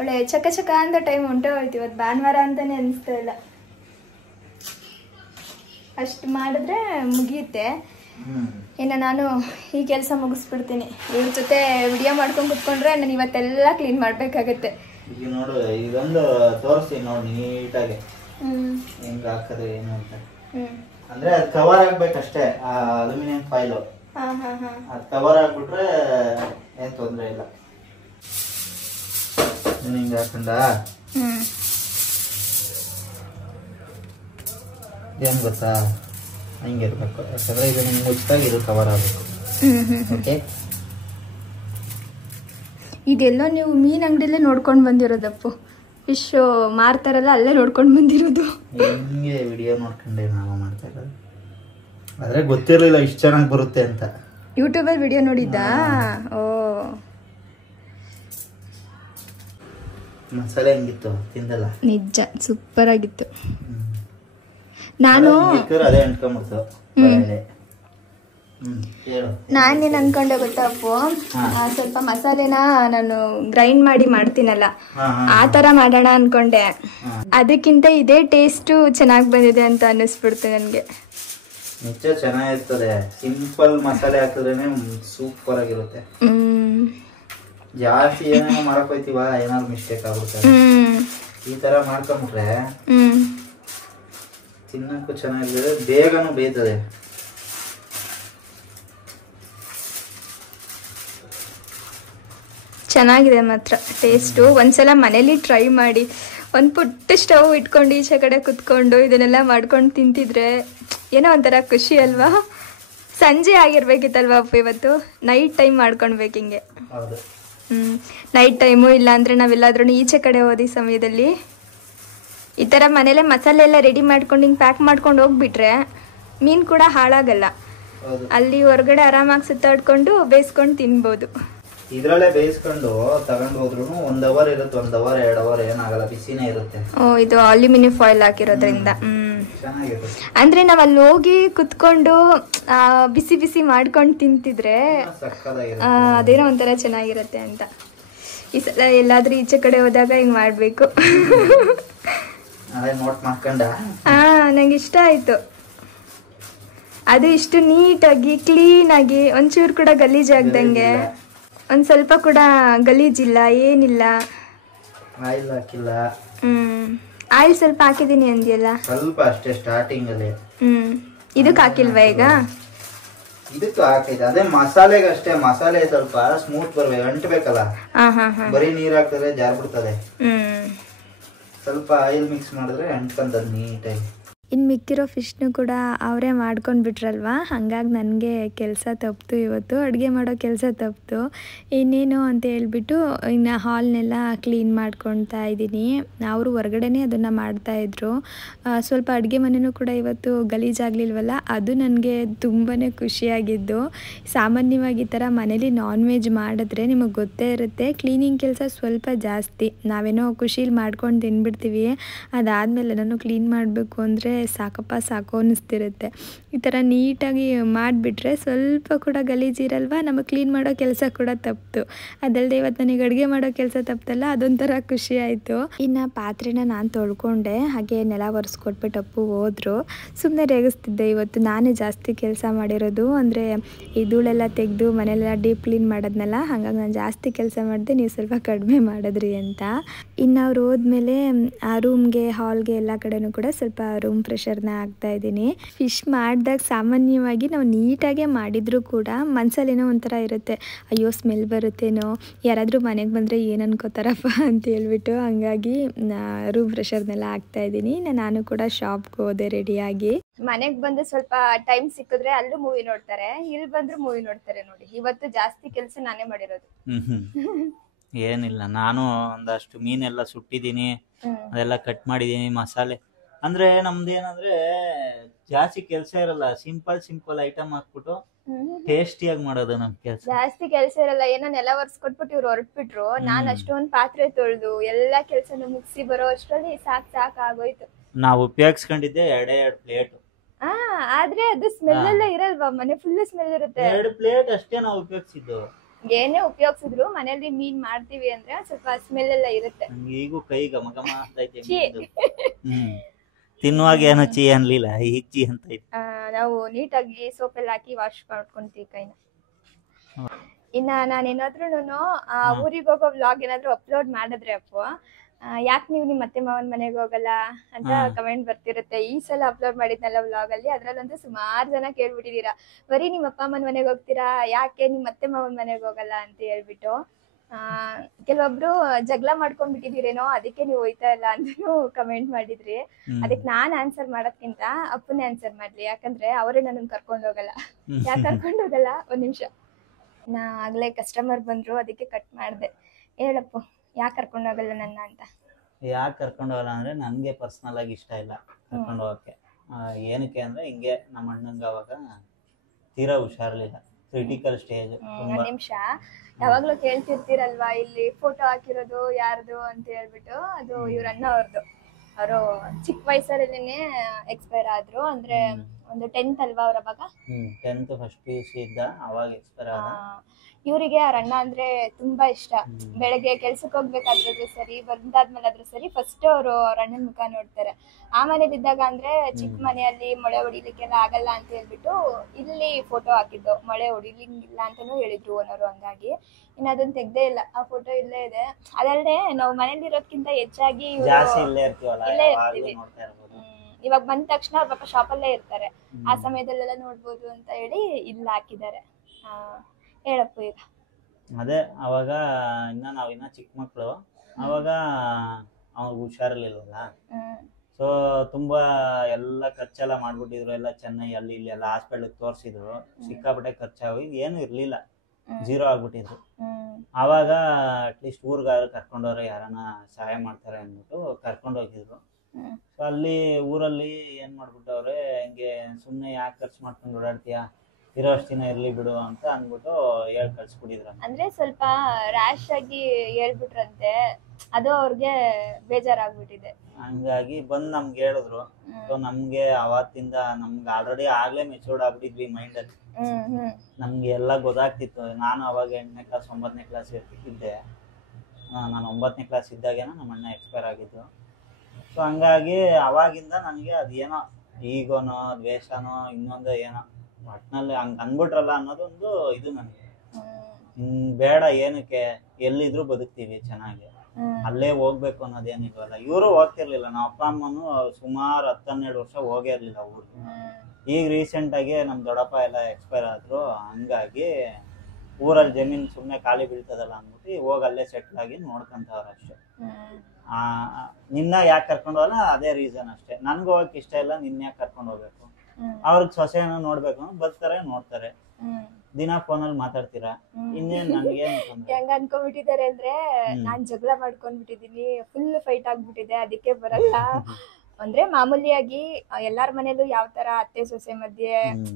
ಒಳ್ಳೆ ಚಕ ಅಂತ ಟೈಮ್ ಹೊಂಟೋಯ್ತು. ಇವತ್ತು ಭಾನುವಾರ ಅಂತಾನೆ ಅನಿಸ್ತಾ ಇಲ್ಲ. ಅಷ್ಟು ಮಾಡಿದ್ರೆ ಮುಗಿಯುತ್ತೆ. ಇನ್ನು ನಾನು ಈ ಕೆಲಸ ಮುಗಿಸ್ಬಿಡ್ತೀನಿ. ಇವ್ರ ಜೊತೆ ವಿಡಿಯೋ ಮಾಡ್ಕೊಂಡು ಕುತ್ಕೊಂಡ್ರೆ ನಾನು ಇವತ್ತೆಲ್ಲ ಕ್ಲೀನ್ ಮಾಡ್ಬೇಕಾಗತ್ತೆ. ಈಗ ನೋಡು, ಇದೊಂದು ತೋರಿಸಿ ನೋಡಿ ನೀಟಾಗಿ ಹೆಂಗ್ ಹಾಕೋದು ಏನು ಅಂತ. ಅಂದ್ರೆ ಅದು ಕವರ್ ಆಗ್ಬೇಕಷ್ಟೇ, ಆ ಅಲ್ಯೂಮಿನಿಯಂ ಫಾಯಿಲ್ ಅದು ಕವರ್ ಆಗ್ಬಿಟ್ರೆ ಏನ್ ತೊಂದ್ರೆ ಇಲ್ಲ. ಹಿಂಗ ಹಾಕೊಂಡ ಏನ್ ಗೊತ್ತಾ, ಹಂಗಿರ್ಬೇಕು. ಯಾಕಂದ್ರೆ ಇದು ನಿಮ್ಗೆ ಮುಚ್ಚಾಗಿ ಇದು ಕವರ್ ಆಗಬೇಕು. ಓಕೆ, ಇದೆಲ್ಲ ನೀವು ಮೀನ್ ಅಂಗಡಿಯಲ್ಲೇ ನೋಡ್ಕೊಂಡು ಬಂದಿರೋದಪ್ಪು. ಫಿಶ್ ಮಾರ್ತಾರಲ್ಲ, ಅಲ್ಲೇ ನೋಡ್ಕೊಂಡು ಬಂದಿರೋದು. ಹಿಂಗೆ ವಿಡಿಯೋ ನೋಡ್ಕೊಂಡೆ ನಾವು ಮಾಡ್ತಾ ಇರೋದು. ಆದ್ರೆ ಗೊತ್ತಿರಲಿಲ್ಲ ಇಷ್ಟು ಚೆನ್ನಾಗಿ ಬರುತ್ತೆ ಅಂತ. ಯೂಟ್ಯೂಬಲ್ಲಿ ವಿಡಿಯೋ ನೋಡಿದ್ದಾ? ಓ, ಮಸಾಲೆ ಹೆಂಗಿತ್ತು ತಿಂದಲ್ಲ? ನಿಜ ಸೂಪರ್ ಆಗಿತ್ತು. ನಾನು ಅದೇ ಅಂಟ್ಕೊಂಡ್ಬಿಡ್ತು. ನಾನೇನು ಅನ್ಕೊಂಡೆ ಗೊತ್ತಾ ಅಪ್ಪು, ಸ್ವಲ್ಪ ಮಸಾಲೆನ ನಾನು ಗ್ರೈಂಡ್ ಮಾಡಿ ಮಾಡ್ತೀನಲ್ಲ, ಆ ತರ ಮಾಡೋಣ ಅನ್ಕೊಂಡೆ. ಅದಕ್ಕಿಂತ ಇದೇ ಟೇಸ್ಟ್ ಚೆನ್ನಾಗಿ ಬಂದಿದೆ ಅಂತ ಅನ್ನಿಸ್ಬಿಡ್ತು ನನ್ಗೆ. ನಿಜ ಚೆನ್ನಾಗಿರ್ತದೆ. ಸಿಂಪಲ್ ಮಸಾಲೆ ಹಾಕಿದ್ರೇನೆ ಸೂಪರ್ ಆಗಿರುತ್ತೆ. ಜಾಸ್ತಿ ಏನೇನೋ ಮಾಡಕ್ ಹೋಯ್ತೀವ, ಏನಾದ್ರು ಮಿಸ್ಟೇಕ್ ಆಗ್ಬಿಡ್ತಾರೆ. ಈ ತರ ಮಾಡ್ಕೊಂಡ್ಬಿಟ್ರೆ ತಿನ್ನಕ್ಕೂ ಚೆನ್ನಾಗಿರ್ತದೆ, ಬೇಗನೂ ಬೇಯ್ತದೆ. ಚೆನ್ನಾಗಿದೆ ಮಾತ್ರ ಟೇಸ್ಟು. ಒಂದ್ಸಲ ಮನೇಲಿ ಟ್ರೈ ಮಾಡಿ, ಒಂದು ಪುಟ್ಟ ಸ್ಟವ್ ಇಟ್ಕೊಂಡು ಈಚೆ ಕಡೆ ಕುತ್ಕೊಂಡು ಇದನ್ನೆಲ್ಲ ಮಾಡ್ಕೊಂಡು ತಿಂತಿದ್ರೆ ಏನೋ ಒಂಥರ ಖುಷಿ ಅಲ್ವಾ? ಸಂಜೆ ಆಗಿರ್ಬೇಕಿತ್ತಲ್ವಾ ಅಪ್ಪ, ಇವತ್ತು ನೈಟ್ ಟೈಮ್ ಮಾಡ್ಕೊಳ್ಬೇಕು ಹಿಂಗೆ. ನೈಟ್ ಟೈಮು ಇಲ್ಲಾಂದರೆ ನಾವೆಲ್ಲಾದ್ರೂ ಈಚೆ ಕಡೆ ಹೋದ ಸಮಯದಲ್ಲಿ ಈ ಥರ ಮನೇಲೆ ಮಸಾಲೆ ಎಲ್ಲ ರೆಡಿ ಮಾಡ್ಕೊಂಡು ಹಿಂಗೆ ಪ್ಯಾಕ್ ಮಾಡ್ಕೊಂಡು ಹೋಗ್ಬಿಟ್ರೆ ಮೀನು ಕೂಡ ಹಾಳಾಗಲ್ಲ. ಅಲ್ಲಿ ಹೊರಗಡೆ ಆರಾಮಾಗಿ ಸುತ್ತಾಡ್ಕೊಂಡು ಬೇಯಿಸ್ಕೊಂಡು ತಿನ್ಬೋದು. ಇದ್ರಲ್ಲೇ ಬೇಯಿಸ್ಕೊಂಡು ತಗೊಂಡ್ ಹೋದ್ರು 1 ಅವರ್ ಇರುತ್ತೆ, 1 ಅವರ್ 2 ಅವರ್ ಏನಾಗಲ್ಲ, ಬಿಸಿನೇ ಇರುತ್ತೆ. ಇದು ಅಲ್ಯೂಮಿನಿಯಂ ಫಾಯಿಲ್ ಹಾಕಿರೋದ್ರಿಂದ. ಚೆನ್ನಾಗಿರುತ್ತೆ. ಅಂದ್ರೆ ನಾವ್ ಅಲ್ಲಿ ಹೋಗಿ ಕುತ್ಕೊಂಡು ಬಿಸಿ ಬಿಸಿ ಮಾಡ್ಕೊಂಡು ತಿಂತಿದ್ರೆ ಅದೇನೋ ಒಂಥರ ಚೆನ್ನಾಗಿರುತ್ತೆ ಅಂತ. ಈ ಸಲ ಎಲ್ಲಾದ್ರೂ ಈಚೆ ಕಡೆ ಹೋದಾಗ ಹಿಂಗ್ ಮಾಡ್ಬೇಕು. ನೋಟ್ ಮಾಡ್ಕೊಂಡ ನಂಗೆ ಇಷ್ಟ ಆಯ್ತು. ಅದು ಇಷ್ಟು ನೀಟಾಗಿ ಕ್ಲೀನ್ ಆಗಿ ಒಂಚೂರು ಕೂಡ ಗಲೀಜಾಗ್ದಂಗೆ, ಒಂದ್ ಸ್ವಲ್ಪ ಕೂಡ ಗಲೀಜಿಲ್ಲ, ಏನಿಲ್ಲ. ಆಯಿಲ್ ಹಾಕಿಲ್ಲ. ಆಯಿಲ್ ಸ್ವಲ್ಪ ಹಾಕಿದೀನಿ ಅಂದ್ಯಲ್ಲ? ಸ್ವಲ್ಪ ಅಷ್ಟೇ ಸ್ಟಾರ್ಟಿಂಗ್ ಅಲ್ಲಿ. ಇದಕ್ಕೆ ಹಾಕಿಲ್ವಾ ಈಗ? ಇದಕ್ಕೆ ಹಾಕೈತೆ, ಅದೇ ಮಸಾಲೆಗೆ ಅಷ್ಟೇ. ಮಸಾಲೆ ಸ್ವಲ್ಪ ಸ್ಮೂತ್ ಬರ್ಬೇಕು, ಅಂಟ್ಬೇಕಲ್ಲ. ಬರೀ ನೀರ್ ಹಾಕಿದ್ರೆ ಜಾರ್ ಬಿಡ್ತದೆ. ಸ್ವಲ್ಪ ಆಯಿಲ್ ಮಿಕ್ಸ್ ಮಾಡಿದ್ರೆ ಅಂಟ್ಕೊಂತದ ನೀಟಾಗಿ. ಇನ್ನು ಮಿಕ್ಕಿರೋ ಫಿಶ್ನು ಕೂಡ ಅವರೇ ಮಾಡ್ಕೊಂಡು ಬಿಟ್ರಲ್ವ, ಹಾಗಾಗಿ ನನಗೆ ಕೆಲಸ ತಪ್ಪಿತು. ಇವತ್ತು ಅಡುಗೆ ಮಾಡೋ ಕೆಲಸ ತಪ್ಪಿತು. ಇನ್ನೇನು ಅಂತ ಹೇಳ್ಬಿಟ್ಟು ಇನ್ನು ಹಾಲ್ನೆಲ್ಲ ಕ್ಲೀನ್ ಮಾಡ್ಕೊತಾ ಇದ್ದೀನಿ. ಅವರು ಹೊರಗಡೆನೇ ಅದನ್ನು ಮಾಡ್ತಾಯಿದ್ರು. ಸ್ವಲ್ಪ ಅಡುಗೆ ಮನೆಯೂ ಕೂಡ ಇವತ್ತು ಗಲೀಜಾಗಲಿಲ್ವಲ್ಲ, ಅದು ನನಗೆ ತುಂಬಾ ಖುಷಿಯಾಗಿದ್ದು. ಸಾಮಾನ್ಯವಾಗಿ ಈ ಥರ ಮನೇಲಿ ನಾನ್ ವೆಜ್ ಮಾಡಿದ್ರೆ ನಿಮಗೆ ಗೊತ್ತೇ ಇರುತ್ತೆ, ಕ್ಲೀನಿಂಗ್ ಕೆಲಸ ಸ್ವಲ್ಪ ಜಾಸ್ತಿ. ನಾವೇನೋ ಖುಷಿಲಿ ಮಾಡ್ಕೊಂಡು ತಿನ್ಬಿಡ್ತೀವಿ, ಅದಾದಮೇಲೆ ನಾನು ಕ್ಲೀನ್ ಮಾಡಬೇಕು ಅಂದರೆ ಸಾಕಪ್ಪ ಸಾಕು ಅನ್ನಿಸ್ತಿರುತ್ತೆ. ಈ ಥರ ನೀಟಾಗಿ ಮಾಡಿಬಿಟ್ರೆ ಸ್ವಲ್ಪ ಕೂಡ ಗಲೀಜಿರಲ್ವ, ನಮಗೆ ಕ್ಲೀನ್ ಮಾಡೋ ಕೆಲಸ ಕೂಡ ತಪ್ಪಿತು. ಅದಲ್ಲದೆ ಇವತ್ತು ನನಗೆ ಅಡುಗೆ ಮಾಡೋ ಕೆಲಸ ತಪ್ಪಲ್ಲ, ಅದೊಂಥರ ಖುಷಿ ಆಯಿತು. ಇನ್ನು ಪಾತ್ರೆನ ನಾನು ತೊಳ್ಕೊಂಡೆ, ಹಾಗೆ ನೆಲ ಒರೆಸ್ಕೊಟ್ಬಿಟ್ಟು ಅಪ್ಪು ಹೋದರು. ಸುಮ್ಮನೆ ರೇಗಿಸ್ತಿದ್ದೆ, ಇವತ್ತು ನಾನೇ ಜಾಸ್ತಿ ಕೆಲಸ ಮಾಡಿರೋದು. ಅಂದರೆ ಈ ಧೂಳೆಲ್ಲ ತೆಗೆದು ಮನೆಯೆಲ್ಲ ಡೀಪ್ ಕ್ಲೀನ್ ಮಾಡೋದ್ನಲ್ಲ, ಹಾಗಾಗಿ ನಾನು ಜಾಸ್ತಿ ಕೆಲಸ ಮಾಡಿದೆ, ನೀವು ಸ್ವಲ್ಪ ಕಡಿಮೆ ಮಾಡಿದ್ರಿ ಅಂತ. ಇನ್ನು ಅವ್ರು ಹೋದ್ಮೇಲೆ ಆ ರೂಮ್ಗೆ, ಹಾಲ್ಗೆ ಎಲ್ಲ ಕಡೆನೂ ಕೂಡ ಸ್ವಲ್ಪ ರೂಮ್ ಪ್ರೆಷರ್ನ ಹಾಕ್ತಾಯಿದ್ದೀನಿ. ಫಿಶ್ ಮಾಡಿದಾಗ ಸಾಮಾನ್ಯವಾಗಿ ನಾವು ನೀಟಾಗೆ ಮಾಡಿದರೂ ಕೂಡ ಮನಸ್ಸಲ್ಲೇನೋ ಒಂಥರ ಇರುತ್ತೆ, ಅಯ್ಯೋ ಸ್ಮೆಲ್ ಬರುತ್ತೇನೋ, ಯಾರಾದರೂ ಮನೆಗೆ ಬಂದರೆ ಏನು ಅನ್ಕೋತಾರಪ್ಪ ಅಂತ ಹೇಳ್ಬಿಟ್ಟು. ಹಂಗಾಗಿ ರೂಮ್ ಪ್ರೆಷರ್ನೆಲ್ಲ ಹಾಕ್ತಾಯಿದ್ದೀನಿ. ನಾನು ಕೂಡ ಶಾಪ್ಗೆ ಹೋದೆ ರೆಡಿಯಾಗಿ. ಮನೆಗೆ ಬಂದು ಸ್ವಲ್ಪ ಟೈಮ್ ಸಿಕ್ಕಿದ್ರೆ ಅಲ್ಲೂ ಮೂವಿ ನೋಡ್ತಾರೆ, ಇಲ್ಲಿ ಬಂದ್ರು ಮೂವಿ ನೋಡ್ತಾರೆ. ನೋಡಿ ಇವತ್ತು ಜಾಸ್ತಿ ಕೆಲಸ ನಾನೇ ಮಾಡಿರೋದು. ಏನಿಲ್ಲ, ನಾನು ಒಂದಷ್ಟು ಮೀನೆಲ್ಲ ಸುಟ್ಟಿದ್ದೀನಿ, ಅದೆಲ್ಲ ಕಟ್ ಮಾಡಿದೀನಿ. ಮಸಾಲೆ ಅಂದ್ರೆ ನಮ್ದೇನಂದ್ರೆ ಜಾಸ್ತಿ ಕೆಲಸ ಇರಲ್ಲ, ಸಿಂಪಲ್ ಐಟಮ್ ಹಾಕ್ಬಿಟ್ಟು ಟೇಸ್ಟಿಯಾಗಿ ಮಾಡೋದು ನಮ್ ಕೆಲಸ. ಜಾಸ್ತಿ ಕೆಲಸ ಇರಲ್ಲ, ಏನೋ ನೆಲ ಒರೆಸ್ಕೊಟ್ಬಿಟ್ಟು ಇವ್ರು ಹೊರಟ್ಬಿಟ್ರು. ನಾನ್ ಅಷ್ಟೊಂದ್ ಪಾತ್ರೆ ತೊಳ್ದು ಎಲ್ಲಾ ಕೆಲ್ಸನ ಮುಗಿಸಿ ಬರೋ ಅಷ್ಟ್ರಲ್ಲಿ ಸಾಕ್ ಆಗೋಯ್ತು. ನಾವು ಉಪಯೋಗಿಸ್ಕೊಂಡಿದ್ದೆ 2 ಪ್ಲೇಟ್. ಆದ್ರೆ ಅದು ಸ್ಮೆಲ್ ಎಲ್ಲ ಇರಲ್ವಾ, ಮನೆ ಫುಲ್ ಸ್ಮೆಲ್ ಇರುತ್ತೆ. 2 ಪ್ಲೇಟ್ ಅಷ್ಟೇ ನಾವು ಉಪಯೋಗಿಸಿದ್ದು. ಏನೇ ಉಪಯೋಗಿಸಿದ್ರು ಮನೇಲಿ ಮೀನ್ ಮಾಡ್ತೀವಿ ಅಂದ್ರೆ ಸ್ವಲ್ಪ ಸ್ಮೆಲ್ ಎಲ್ಲ ಇರುತ್ತೆ. ಈಗೂ ಕೈ ಗಮ ಆಗ್ತೈತೆ. ತಿನ್ನುವಾಗ ಏನೋ ಚೀ ಅನ್ಲಿಲ್ಲ, ಈಗ ಚೀ ಅಂತ ಐತೆ. ನಾವು ನೀಟಾಗಿ ಸೋಪ್ ಎಲ್ಲ ಹಾಕಿ ವಾಶ್ ಮಾಡ್ಕೊಂತೀವಿ ಕೈನ. ಇನ್ನ ನಾನೇನಾದ್ರೂ ಊರಿಗೆ ಹೋಗೋ ವ್ಲಾಗ್ ಏನಾದ್ರು ಅಪ್ಲೋಡ್ ಮಾಡಿದ್ರೆ ಅಪ್ಪು, ಯಾಕೆ ನೀವು ನಿಮ್ಮ ಅತ್ತೆ ಮಾವನ ಮನೆಗೆ ಹೋಗಲ್ಲ ಅಂತ ಕಮೆಂಟ್ ಬರ್ತಿರುತ್ತೆ. ಈ ಸಲ ಅಪ್ಲೋಡ್ ಮಾಡಿದ್ನಲ್ಲ ವ್ಲಾಗ್ ಅಲ್ಲಿ, ಅದ್ರಲ್ಲಂತೂ ಸುಮಾರು ಜನ ಕೇಳ್ಬಿಟ್ಟಿದೀರಾ, ಬರೀ ನಿಮ್ಮ ಅಪ್ಪ ಅಮ್ಮನ ಮನೆಗೆ ಹೋಗ್ತೀರಾ, ಯಾಕೆ ನಿಮ್ಮ ಅತ್ತೆ ಮಾವನ ಮನೆಗೆ ಹೋಗಲ್ಲ ಅಂತ ಹೇಳ್ಬಿಟ್ಟು. ಕೆಲವೊಬ್ರು ಜಗಳ ಮಾಡ್ಕೊಂಡ್ಬಿಟ್ಟಿದೀರೇನೋ, ಅದಕ್ಕೆ ನೀವು ಹೋಯ್ತಾ ಇಲ್ಲ ಅಂತಾನು ಕಮೆಂಟ್ ಮಾಡಿದ್ರಿ. ಅದಕ್ಕೆ ನಾನ್ ಆನ್ಸರ್ ಮಾಡೋದ್ಕಿಂತ ಅಪ್ಪನೇ ಆನ್ಸರ್ ಮಾಡ್ಲಿ, ಯಾಕಂದ್ರೆ ಅವರೇ ನನ್ನ ಕರ್ಕೊಂಡು ಹೋಗಲ್ಲ. ಯಾಕೆ ಕರ್ಕೊಂಡು ಹೋಗಲ್ಲ, ಒಂದ್ ನಿಮಿಷ, ನಾ ಆಗ್ಲೇ ಕಸ್ಟಮರ್ ಬಂದ್ರು, ಅದಕ್ಕೆ ಕಟ್ ಮಾಡ್ದೆ. ಹೇಳಪ್ಪ, ಯಾಕೆ ಕರ್ಕೊಂಡು ಹೋಗಲ್ಲ ನನ್ನ ಅಂತ? ಯಾಕೆ ಕರ್ಕೊಂಡು ಹೋಗಲ್ಲ ಅಂದ್ರೆ ನನ್ಗೆ ಪರ್ಸನಲ್ ಆಗಿ ಇಷ್ಟ ಇಲ್ಲ ಕರ್ಕೊಂಡು ಹೋಗಕ್ಕೆ. ಏನಕ್ಕೆ ಅಂದ್ರೆ ಹಿಂಗೆ ನಮ್ಮ ಅಣ್ಣಂಗ ಅವಾಗ ತೀರಾ ಹುಷಾರ್ಲಿಲ್ಲ, ಕ್ರಿಟಿಕಲ್ ಸ್ಟೇಜ್. ಒಂದ್ ನಿಮಿಷ, ಯಾವಾಗ್ಲೂ ಕೇಳ್ತಿರ್ತೀರಲ್ವಾ ಇಲ್ಲಿ ಫೋಟೋ ಹಾಕಿರೋದು ಯಾರ್ದು ಅಂತ ಹೇಳ್ಬಿಟ್ಟು, ಅದು ಇವ್ರ ಅಣ್ಣ ಅವ್ರದ್ದು. ಅವರು ಚಿಕ್ಕ ವಯಸ್ಸಲ್ಲೇನೆ ಎಕ್ಸ್ಪೈರ್ ಆದ್ರು. ಅಂದ್ರೆ ಒಂದು 10th ಅಲ್ವಾ ಅವ್ರ ಅವಾಗ? 10th ಫಸ್ಟ್ PUC ಇದ್ದ, ಅವಾಗ ಎಕ್ಸ್ಪೈರ್ ಆದ. ಇವರಿಗೆ ಅವ್ರ ಅಣ್ಣ ಅಂದ್ರೆ ತುಂಬಾ ಇಷ್ಟ. ಬೆಳಗ್ಗೆ ಕೆಲ್ಸಕ್ಕೆ ಹೋಗ್ಬೇಕಾದ್ರೂ ಸರಿ, ಬಂದಾದ್ಮೇಲೆ ಆದ್ರೂ ಸರಿ, ಫಸ್ಟ್ ಅವ್ರ ಅಣ್ಣನ ಮುಖ ನೋಡ್ತಾರೆ. ಆ ಮನೇಲಿ ಇದ್ದಾಗ ಅಂದ್ರೆ ಚಿಕ್ಕ ಮನೆಯಲ್ಲಿ ಮೊಳೆ ಹೊಡಿಲಿಕ್ಕೆಲ್ಲ ಆಗಲ್ಲ ಅಂತ ಹೇಳ್ಬಿಟ್ಟು ಇಲ್ಲಿ ಫೋಟೋ ಹಾಕಿದ್ದು. ಮೊಳೆ ಹೊಡಿಲಿಂಗಿಲ್ಲ ಅಂತಾನು ಹೇಳಿದ್ರು ಓನರು. ಹಂಗಾಗಿ ಇನ್ನ ಅದನ್ನ ತೆಗ್ದೇ ಇಲ್ಲ, ಆ ಫೋಟೋ ಇಲ್ಲೇ ಇದೆ. ಅದಲ್ಲದೆ ನಾವು ಮನೇಲಿ ಇರೋದ್ಕಿಂತ ಹೆಚ್ಚಾಗಿ ಇಲ್ಲೇ ಇರ್ತೀವಿ. ಇವಾಗ ಬಂದ ತಕ್ಷಣ ಅವ್ರ ಪಾಪ ಶಾಪಲ್ಲೇ ಇರ್ತಾರೆ, ಆ ಸಮಯದಲ್ಲೆಲ್ಲ ನೋಡ್ಬೋದು ಅಂತ ಹೇಳಿ ಇಲ್ಲ ಹಾಕಿದ್ದಾರೆ. ಹೇಳಪ್ಪ ಈಗ. ಅದೇ ಅವಾಗ ನಾವಿನ್ನ ಚಿಕ್ಕ ಮಕ್ಳು, ಅವಾಗ ಅವಾಗ ಹುಷಾರಿರ್ಲಿಲ್ವಲ್ಲ. ಸೊ ತುಂಬಾ ಎಲ್ಲ ಖರ್ಚೆಲ್ಲ ಮಾಡ್ಬಿಟ್ಟಿದ್ರು, ಎಲ್ಲ ಚೆನ್ನೈ ಅಲ್ಲಿ ಇಲ್ಲಿ ಎಲ್ಲ ಹಾಸ್ಪಿಟಲ್ ತೋರ್ಸಿದ್ರು. ಸಿಕ್ಕಾಪಟ್ಟೆ ಖರ್ಚಾಗಿ ಏನು ಇರ್ಲಿಲ್ಲ, 0 ಆಗ್ಬಿಟ್ಟಿದ್ರು. ಅವಾಗ ಅಟ್ಲೀಸ್ಟ್ ಊರ್ಗಾರು ಕರ್ಕೊಂಡವ್ರೆ, ಯಾರನ್ನ ಸಹಾಯ ಮಾಡ್ತಾರೆ ಅಂದ್ಬಿಟ್ಟು ಕರ್ಕೊಂಡೋಗಿದ್ರು. ಸೊ ಅಲ್ಲಿ ಊರಲ್ಲಿ ಏನ್ ಮಾಡ್ಬಿಟ್ಟವ್ರೆ, ಹಿಂಗೆ ಸುಮ್ನೆ ಯಾಕೆ ಖರ್ಚು ಮಾಡ್ಕೊಂಡು ಓಡಾಡ್ತೀಯ, ಇರೋಷ್ಟು ದಿನ ಇರ್ಲಿ ಬಿಡು ಅಂತ ಅಂದ್ಬಿಟ್ಟು ಹೇಳ್ ಕಳ್ಸ್ಬಿಟ್ಟಿದ್ರ. ಅಂದ್ರೆ ಸ್ವಲ್ಪ ರ್ಯಾಶ್ ಆಗಿ ಹೇಳ್ಬಿಟ್ರಂತೆ, ಅದು ಅವ್ರಿಗೆ ಬೇಜಾರಾಗ್ಬಿಟ್ಟಿದೆ. ಹಂಗಾಗಿ ಬಂದ್ ನಮ್ಗೆ ಹೇಳಿದ್ರು. ಸೊ ನಮ್ಗೆ ಅವತ್ತಿಂದ ನಮ್ಗೆ ಆಲ್ರೆಡಿ ಆಗ್ಲೇ ಮೆಚೂರ್ಡ್ ಆಗ್ಬಿಟ್ಟಿದ್ವಿ ಮೈಂಡ್ ಅಲ್ಲಿ. ನಮ್ಗೆ ಎಲ್ಲ ಗೊತ್ತಾಗ್ತಿತ್ತು. ನಾನು ಅವಾಗ 8ನೇ ಕ್ಲಾಸ್ 9ನೇ ಕ್ಲಾಸ್ ಇದ್ದೆ. ನಾನು 9ನೇ ಕ್ಲಾಸ್ ಇದ್ದಾಗೇನ ನಮ್ಮ ಅಣ್ಣ ಎಕ್ಸ್ಪೈರ್ ಆಗಿದ್ದು. ಸೊ ಹಂಗಾಗಿ ಅವಾಗಿಂದ ನನಗೆ ಅದೇನೋ ಈಗೋನೋ ದ್ವೇಷನೋ ಇನ್ನೊಂದು ಏನೋ ಒಟ್ನಲ್ಲಿ ಹಂಗೆ ಅಂದ್ಬಿಟ್ರಲ್ಲ ಅನ್ನೋದೊಂದು ಇದು ನನಗೆ. ಬೇಡ, ಏನಕ್ಕೆ, ಎಲ್ಲಿದ್ರು ಬದುಕ್ತೀವಿ ಚೆನ್ನಾಗಿ, ಅಲ್ಲೇ ಹೋಗ್ಬೇಕು ಅನ್ನೋದೇನಿಲ್ವಲ್ಲ. ಇವರು ಹೋಗ್ತಿರ್ಲಿಲ್ಲ. ನಮ್ಮ ಅಪ್ಪ ಅಮ್ಮನು ಸುಮಾರು 10-12 ವರ್ಷ ಹೋಗೇ ಇರ್ಲಿಲ್ಲ ಊರಿಗೆ. ಈಗ ರೀಸೆಂಟ್ ಆಗಿ ನಮ್ಮ ದೊಡ್ಡಪ್ಪ ಎಲ್ಲ ಎಕ್ಸ್ಪೈರ್ ಆದ್ರು. ಹಂಗಾಗಿ ಊರಲ್ಲಿ ಜಮೀನ್ ಸುಮ್ನೆ ಖಾಲಿ ಬೀಳ್ತದಲ್ಲ ಅಂದ್ಬಿಟ್ಟು ಹೋಗಿ ಅಲ್ಲೇ ಸೆಟ್ಲ್ ಆಗಿ ನೋಡ್ಕೊಂತವ್ರ ಅಷ್ಟೇ. ನಿನ್ನ ಯಾಕೆ ಕರ್ಕೊಂಡು ಹೋಗಲ್ಲ, ಅದೇ ರೀಸನ್ ಅಷ್ಟೇ. ನನ್ಗೆ ಹೋಗಕ್ ಇಷ್ಟ ಇಲ್ಲ, ನಿನ್ನ ಯಾಕೆ ಕರ್ಕೊಂಡು ಹೋಗ್ಬೇಕು. ಅವ್ರಿಗೆ ಸೊಸೆನ ನೋಡ್ಬೇಕು, ಬರ್ತಾರೆ ನೋಡ್ತಾರೆ, ದಿನ ಫೋನಲ್ಲಿ ಮಾತಾಡ್ತೀರಾ, ಇನ್ನೇನ್ ನನ್ಗೆ ಹೆಂಗ ಅನ್ಕೊಂಡ್ಬಿಟ್ಟಿದ್ದಾರೆ ಅಂದ್ರೆ ನಾನ್ ಜಗಳ ಮಾಡ್ಕೊಂಡ್ಬಿಟ್ಟಿದೀನಿ, ಫುಲ್ ಫೈಟ್ ಆಗ್ಬಿಟ್ಟಿದೆ, ಅದಕ್ಕೆ ಬರಲ್ಲ. ಅಂದ್ರೆ ಮಾಮೂಲಿಯಾಗಿ ಎಲ್ಲಾರ ಮನೇಲೂ ಯಾವ ತರ ಅತ್ತೆ ಸೊಸೆ ಮಧ್ಯೆ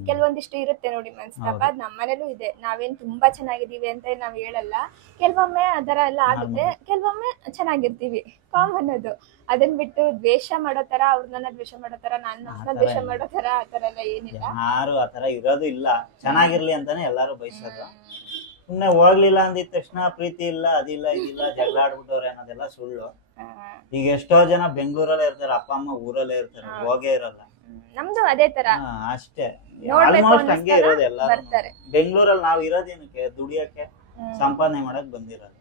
ಕೆಲವೊಂದಿಷ್ಟು ಇರುತ್ತೆ ನೋಡಿ ಮನಸ್ತಾಪ. ಅದ್ ನಮ್ಮ ಮನೇಲೂ ಇದೆ. ನಾವೇನ್ ತುಂಬಾ ಚೆನ್ನಾಗಿದೀವಿ ಅಂತ ನಾವ್ ಹೇಳಲ್ಲ. ಕೆಲವೊಮ್ಮೆ ಅದರ ಎಲ್ಲ ಆಗುತ್ತೆ, ಕೆಲವೊಮ್ಮೆ ಚೆನ್ನಾಗಿರ್ತೀವಿ, ಕಾಮನ್ ಅದು. ಅದನ್ ಬಿಟ್ಟು ದ್ವೇಷ ಮಾಡೋ ತರ, ಅವ್ರನ್ನ ದ್ವೇಷ ಮಾಡೋ ತರ, ನಾನು ದ್ವೇಷ ಮಾಡೋ ತರ ಆತರ ಎಲ್ಲ ಏನಿಲ್ಲ. ಯಾರು ಆತರ ಇರೋದು ಇಲ್ಲ. ಚೆನ್ನಾಗಿರ್ಲಿ ಅಂತಾನೆ ಎಲ್ಲಾರು ಬಯಸೋದು. ಸುಮ್ನೆ ಹೋಗ್ಲಿಲ್ಲ ಅಂದಿದ ತಕ್ಷಣ ಪ್ರೀತಿ ಇಲ್ಲ, ಅದಿಲ್ಲ ಇದಿಲ್ಲ, ಜಗಳ ಆಡ್ಬಿಟ್ಟವ್ರೆ ಅನ್ನೋದೆಲ್ಲ ಸುಳ್ಳು. ಈಗ ಎಷ್ಟೋ ಜನ ಬೆಂಗಳೂರಲ್ಲೇ ಇರ್ತಾರೆ, ಅಪ್ಪ ಅಮ್ಮ ಊರಲ್ಲೇ ಇರ್ತಾರೆ, ಹೋಗೇ ಇರಲ್ಲ. ನಮ್ದು ಅದೇ ತರ ಅಷ್ಟೇ. ಆಲ್ಮೋಸ್ಟ್ ಹಂಗೆ ಇರೋದು ಎಲ್ಲ. ಬೆಂಗಳೂರಲ್ಲಿ ನಾವ್ ಇರೋದೇನಕ್ಕೆ, ದುಡಿಯಕ್ಕೆ, ಸಂಪಾದನೆ ಮಾಡಕ್ ಬಂದಿರೋದು.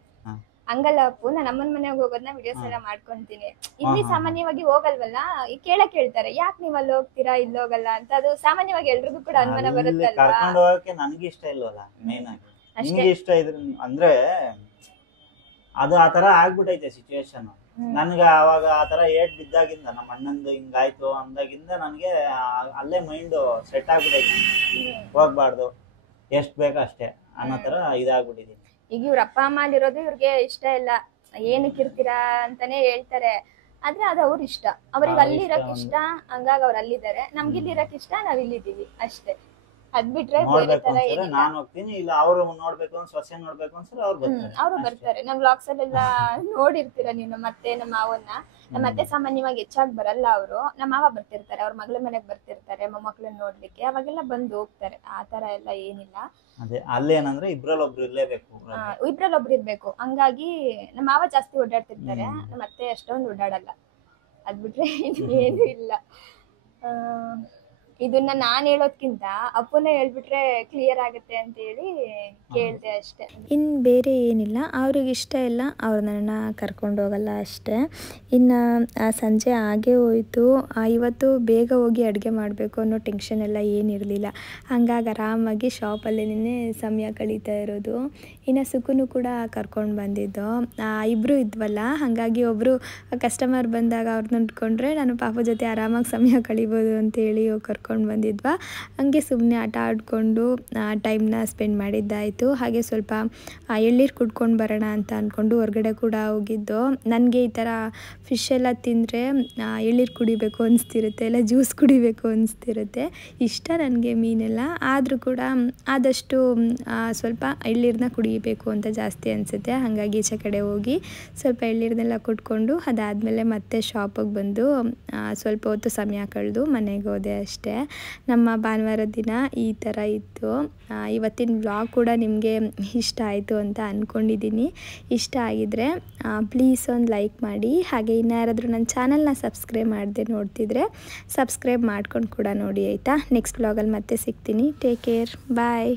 ಹಂಗಲ್ಲ ಅಪ್ಪು, ನಾನು ಅಮ್ಮನ ಮನೆಗೆ ಹೋಗೋದನ್ನ ವಿಡಿಯೋಸ್ ಎಲ್ಲ ಮಾಡ್ಕೊಂತೀನಿ. ಇಲ್ಲಿ ಸಾಮಾನ್ಯವಾಗಿ ಹೋಗಲ್ವಲ್ಲ, ಈ ಕೇಳ್ತಾರೆ ಯಾಕೆ ನೀವ್ ಅಲ್ಲಿ ಹೋಗ್ತೀರಾ ಇಲ್ಲಿ ಹೋಗಲ್ಲ ಅಂತ. ಅದು ಸಾಮಾನ್ಯವಾಗಿ ಎಲ್ರಿಗೂ ಕೂಡ ಅನುಮಾನ ಬರುತ್ತಲ್ಲ. ಕರ್ಕೊಂಡು ಹೋಗಕ್ಕೆ ನನ್ಗೆ ಇಷ್ಟ ಇಲ್ವಲ್ಲ ಮೇನ್ ಆಗಿ. ನಿಮ್ಗೆ ಇಷ್ಟ ಇದ್ರ ಅಂದ್ರೆ ಅದು ಆತರ ಆಗ್ಬಿಟ್ಟೈತೆ ಸಿಚುವೇಶನ್. ನನ್ಗೆ ಅವಾಗ ಆತರ ಏಟ್ ಬಿದ್ದಾಗಿಂದ, ನಮ್ಮ ಅಣ್ಣಂದು ಹಿಂಗಾಯ್ತು ಅಂದಾಗಿಂದ ನನ್ಗೆ ಅಲ್ಲೇ ಮೈಂಡ್ ಸೆಟ್ ಆಗ್ಬಿಟ್ಟೈತೆ. ಹೋಗ್ಬಾರ್ದು, ಎಷ್ಟ್ ಬೇಕ ಅಷ್ಟೇ ಅನ್ನೋ ತರ ಇದಾಗ್ಬಿಟ್ಟಿದೀನಿ. ಈಗ ಇವ್ರ ಅಪ್ಪ ಅಮ್ಮ ಅಲ್ಲಿರೋದು ಇವ್ರಿಗೆ ಇಷ್ಟ ಇಲ್ಲ, ಏನಕ್ಕೆ ಇರ್ತೀರಾ ಅಂತಾನೆ ಹೇಳ್ತಾರೆ. ಆದ್ರೆ ಅದು ಅವ್ರ ಇಷ್ಟ, ಅವ್ರಿಗೆ ಅಲ್ಲಿ ಇರಕ್ ಇಷ್ಟ, ಹಂಗಾಗಿ ಅವ್ರು ಅಲ್ಲಿದ್ದಾರೆ. ನಮ್ಗೆ ಇಲ್ಲಿ ಇರಕ್ ಇಷ್ಟ, ನಾವ್ ಇಲ್ಲಿದ್ದೀವಿ ಅಷ್ಟೇ. ಅದ್ ಬಿಟ್ರೆ ಬೇರೆ ತರ ಏನಿಲ್ಲ. ನಾನು ಹೋಗ್ತೀನಿ, ಇಲ್ಲ ಅವ್ರು ನೋಡ್ಬೇಕು ಸೊಸೆ ನೋಡ್ಬೇಕು ಅನ್ಸಲ್ಲ ಅವ್ರು ಬರ್ತಾರೆ. ನಮ್ ವ್ಲಾಗ್ಸ್ ಅಲ್ಲೆಲ್ಲ ನೋಡಿರ್ತೀರ ನೀವು. ನಮ್ಮತ್ತೆ ನಮ್ಮ ಮಾವನ್ನ. ನಮ್ಮತ್ತೆ ಸಾಮಾನ್ಯವಾಗಿ ಹೆಚ್ಚಾಗಿ ಬರಲ್ಲ. ಅವರು ನಮ್ಮ ಮಾವ ಬರ್ತಿರ್ತಾರೆ, ಅವ್ರ ಮಗಳ ಮನೆಗ್ ಬರ್ತಿರ್ತಾರೆ ಮೊಮ್ಮಕ್ಳನ್ನ ನೋಡ್ಲಿಕ್ಕೆ. ಅವಾಗೆಲ್ಲ ಬಂದು ಹೋಗ್ತಾರೆ. ಆತರ ಎಲ್ಲ ಏನಿಲ್ಲ. ಅದೇ ಅಲ್ಲೇನಂದ್ರೆ ಇಬ್ರಲ್ಲೊಬ್ರು ಇರ್ಲೇಬೇಕು, ಇಬ್ರಲ್ಲೊಬ್ರು ಇರ್ಬೇಕು. ಹಂಗಾಗಿ ನಮ್ಮ ಮಾವ ಜಾಸ್ತಿ ಓಡಾಡ್ತಿರ್ತಾರೆ, ನಮ್ಮ ಅತ್ತೆ ಅಷ್ಟೊಂದು ಓಡಾಡಲ್ಲ. ಅದ್ ಬಿಟ್ರೆ ಏನು ಇಲ್ಲ. ಇದನ್ನ ನಾನ್ ಹೇಳೋದ್ಕಿಂತ ಅಪ್ಪನೇ ಹೇಳ್ಬಿಟ್ರೆ ಕ್ಲಿಯರ್ ಆಗುತ್ತೆ ಅಂತ ಹೇಳಿ ಕೇಳ್ದೆ ಅಷ್ಟೇ. ಇನ್ನು ಬೇರೆ ಏನಿಲ್ಲ. ಅವ್ರಿಗೆ ಇಷ್ಟ ಇಲ್ಲ, ಅವ್ರು ನನ್ನ ಕರ್ಕೊಂಡು ಹೋಗಲ್ಲ ಅಷ್ಟೇ. ಇನ್ನು ಸಂಜೆ ಆಗೇ ಹೋಯಿತು. ಇವತ್ತು ಬೇಗ ಹೋಗಿ ಅಡುಗೆ ಮಾಡಬೇಕು ಅನ್ನೋ ಟೆನ್ಷನ್ ಎಲ್ಲ ಏನಿರಲಿಲ್ಲ. ಹಂಗಾಗಿ ಆರಾಮಾಗಿ ಶಾಪಲ್ಲಿ ನಿನ್ನೆ ಸಮಯ ಕಳೀತಾ ಇರೋದು. ಇನ್ನು ಸುಖನೂ ಕೂಡ ಕರ್ಕೊಂಡು ಬಂದಿದ್ದು. ಇಬ್ಬರು ಇದ್ವಲ್ಲ, ಹಾಗಾಗಿ ಒಬ್ಬರು ಕಸ್ಟಮರ್ ಬಂದಾಗ ಅವ್ರು ನೋಡ್ಕೊಂಡ್ರೆ ನಾನು ಪಾಪ ಜೊತೆ ಆರಾಮಾಗಿ ಸಮಯ ಕಳಿಬೋದು ಅಂತೇಳಿ ಕರ್ಕೊಂಡು ಬಂದಿದ್ವಾ. ಹಂಗೆ ಸುಮ್ಮನೆ ಆಟ ಆಡಿಕೊಂಡು ಟೈಮ್ನ ಸ್ಪೆಂಡ್ ಮಾಡಿದ್ದಾಯಿತು. ಹಾಗೆ ಸ್ವಲ್ಪ ಎಳ್ಳೀರು ಕುಡ್ಕೊಂಡು ಬರೋಣ ಅಂತ ಅಂದ್ಕೊಂಡು ಹೊರಗಡೆ ಕೂಡ ಹೋಗಿದ್ದು. ನನಗೆ ಈ ಥರ ಫಿಶ್ ಎಲ್ಲ ತಿಂದರೆ ಎಳ್ಳೀರು ಕುಡಿಬೇಕು ಅನಿಸ್ತಿರುತ್ತೆ, ಇಲ್ಲ ಜ್ಯೂಸ್ ಕುಡಿಬೇಕು ಅನಿಸ್ತಿರುತ್ತೆ. ಇಷ್ಟ ನನಗೆ ಮೀನೆಲ್ಲ. ಆದರೂ ಕೂಡ ಆದಷ್ಟು ಸ್ವಲ್ಪ ಎಳ್ಳೀರನ್ನ ಕುಡಿಬೇಕು ಅಂತ ಜಾಸ್ತಿ ಅನಿಸುತ್ತೆ. ಹಾಗಾಗಿ ಈಚೆ ಕಡೆ ಹೋಗಿ ಸ್ವಲ್ಪ ಎಳ್ಳೀರನ್ನೆಲ್ಲ ಕುಟ್ಕೊಂಡು ಅದಾದಮೇಲೆ ಮತ್ತೆ ಶಾಪಿಗೆ ಬಂದು ಸ್ವಲ್ಪ ಹೊತ್ತು ಸಮಯ ಕಳೆದು ಮನೆಗೆ ಹೋದೆ ಅಷ್ಟೇ. ನಮ್ಮ ಭಾನುವಾರ ದಿನ ಈ ಥರ ಇತ್ತು. ಇವತ್ತಿನ ವ್ಲಾಗ್ ಕೂಡ ನಿಮಗೆ ಇಷ್ಟ ಆಯಿತು ಅಂತ ಅಂದ್ಕೊಂಡಿದ್ದೀನಿ. ಇಷ್ಟ ಆಗಿದರೆ ಪ್ಲೀಸ್ ಒಂದು ಲೈಕ್ ಮಾಡಿ. ಹಾಗೆ ಇನ್ನು ಯಾರಾದರೂ ನನ್ನ ಚಾನಲ್ನ ಸಬ್ಸ್ಕ್ರೈಬ್ ಮಾಡದೆ ನೋಡ್ತಿದ್ರೆ ಸಬ್ಸ್ಕ್ರೈಬ್ ಮಾಡ್ಕೊಂಡು ಕೂಡ ನೋಡಿ ಆಯಿತಾ. ನೆಕ್ಸ್ಟ್ ವ್ಲಾಗಲ್ಲಿ ಮತ್ತೆ ಸಿಗ್ತೀನಿ. ಟೇಕ್ ಕೇರ್, ಬಾಯ್.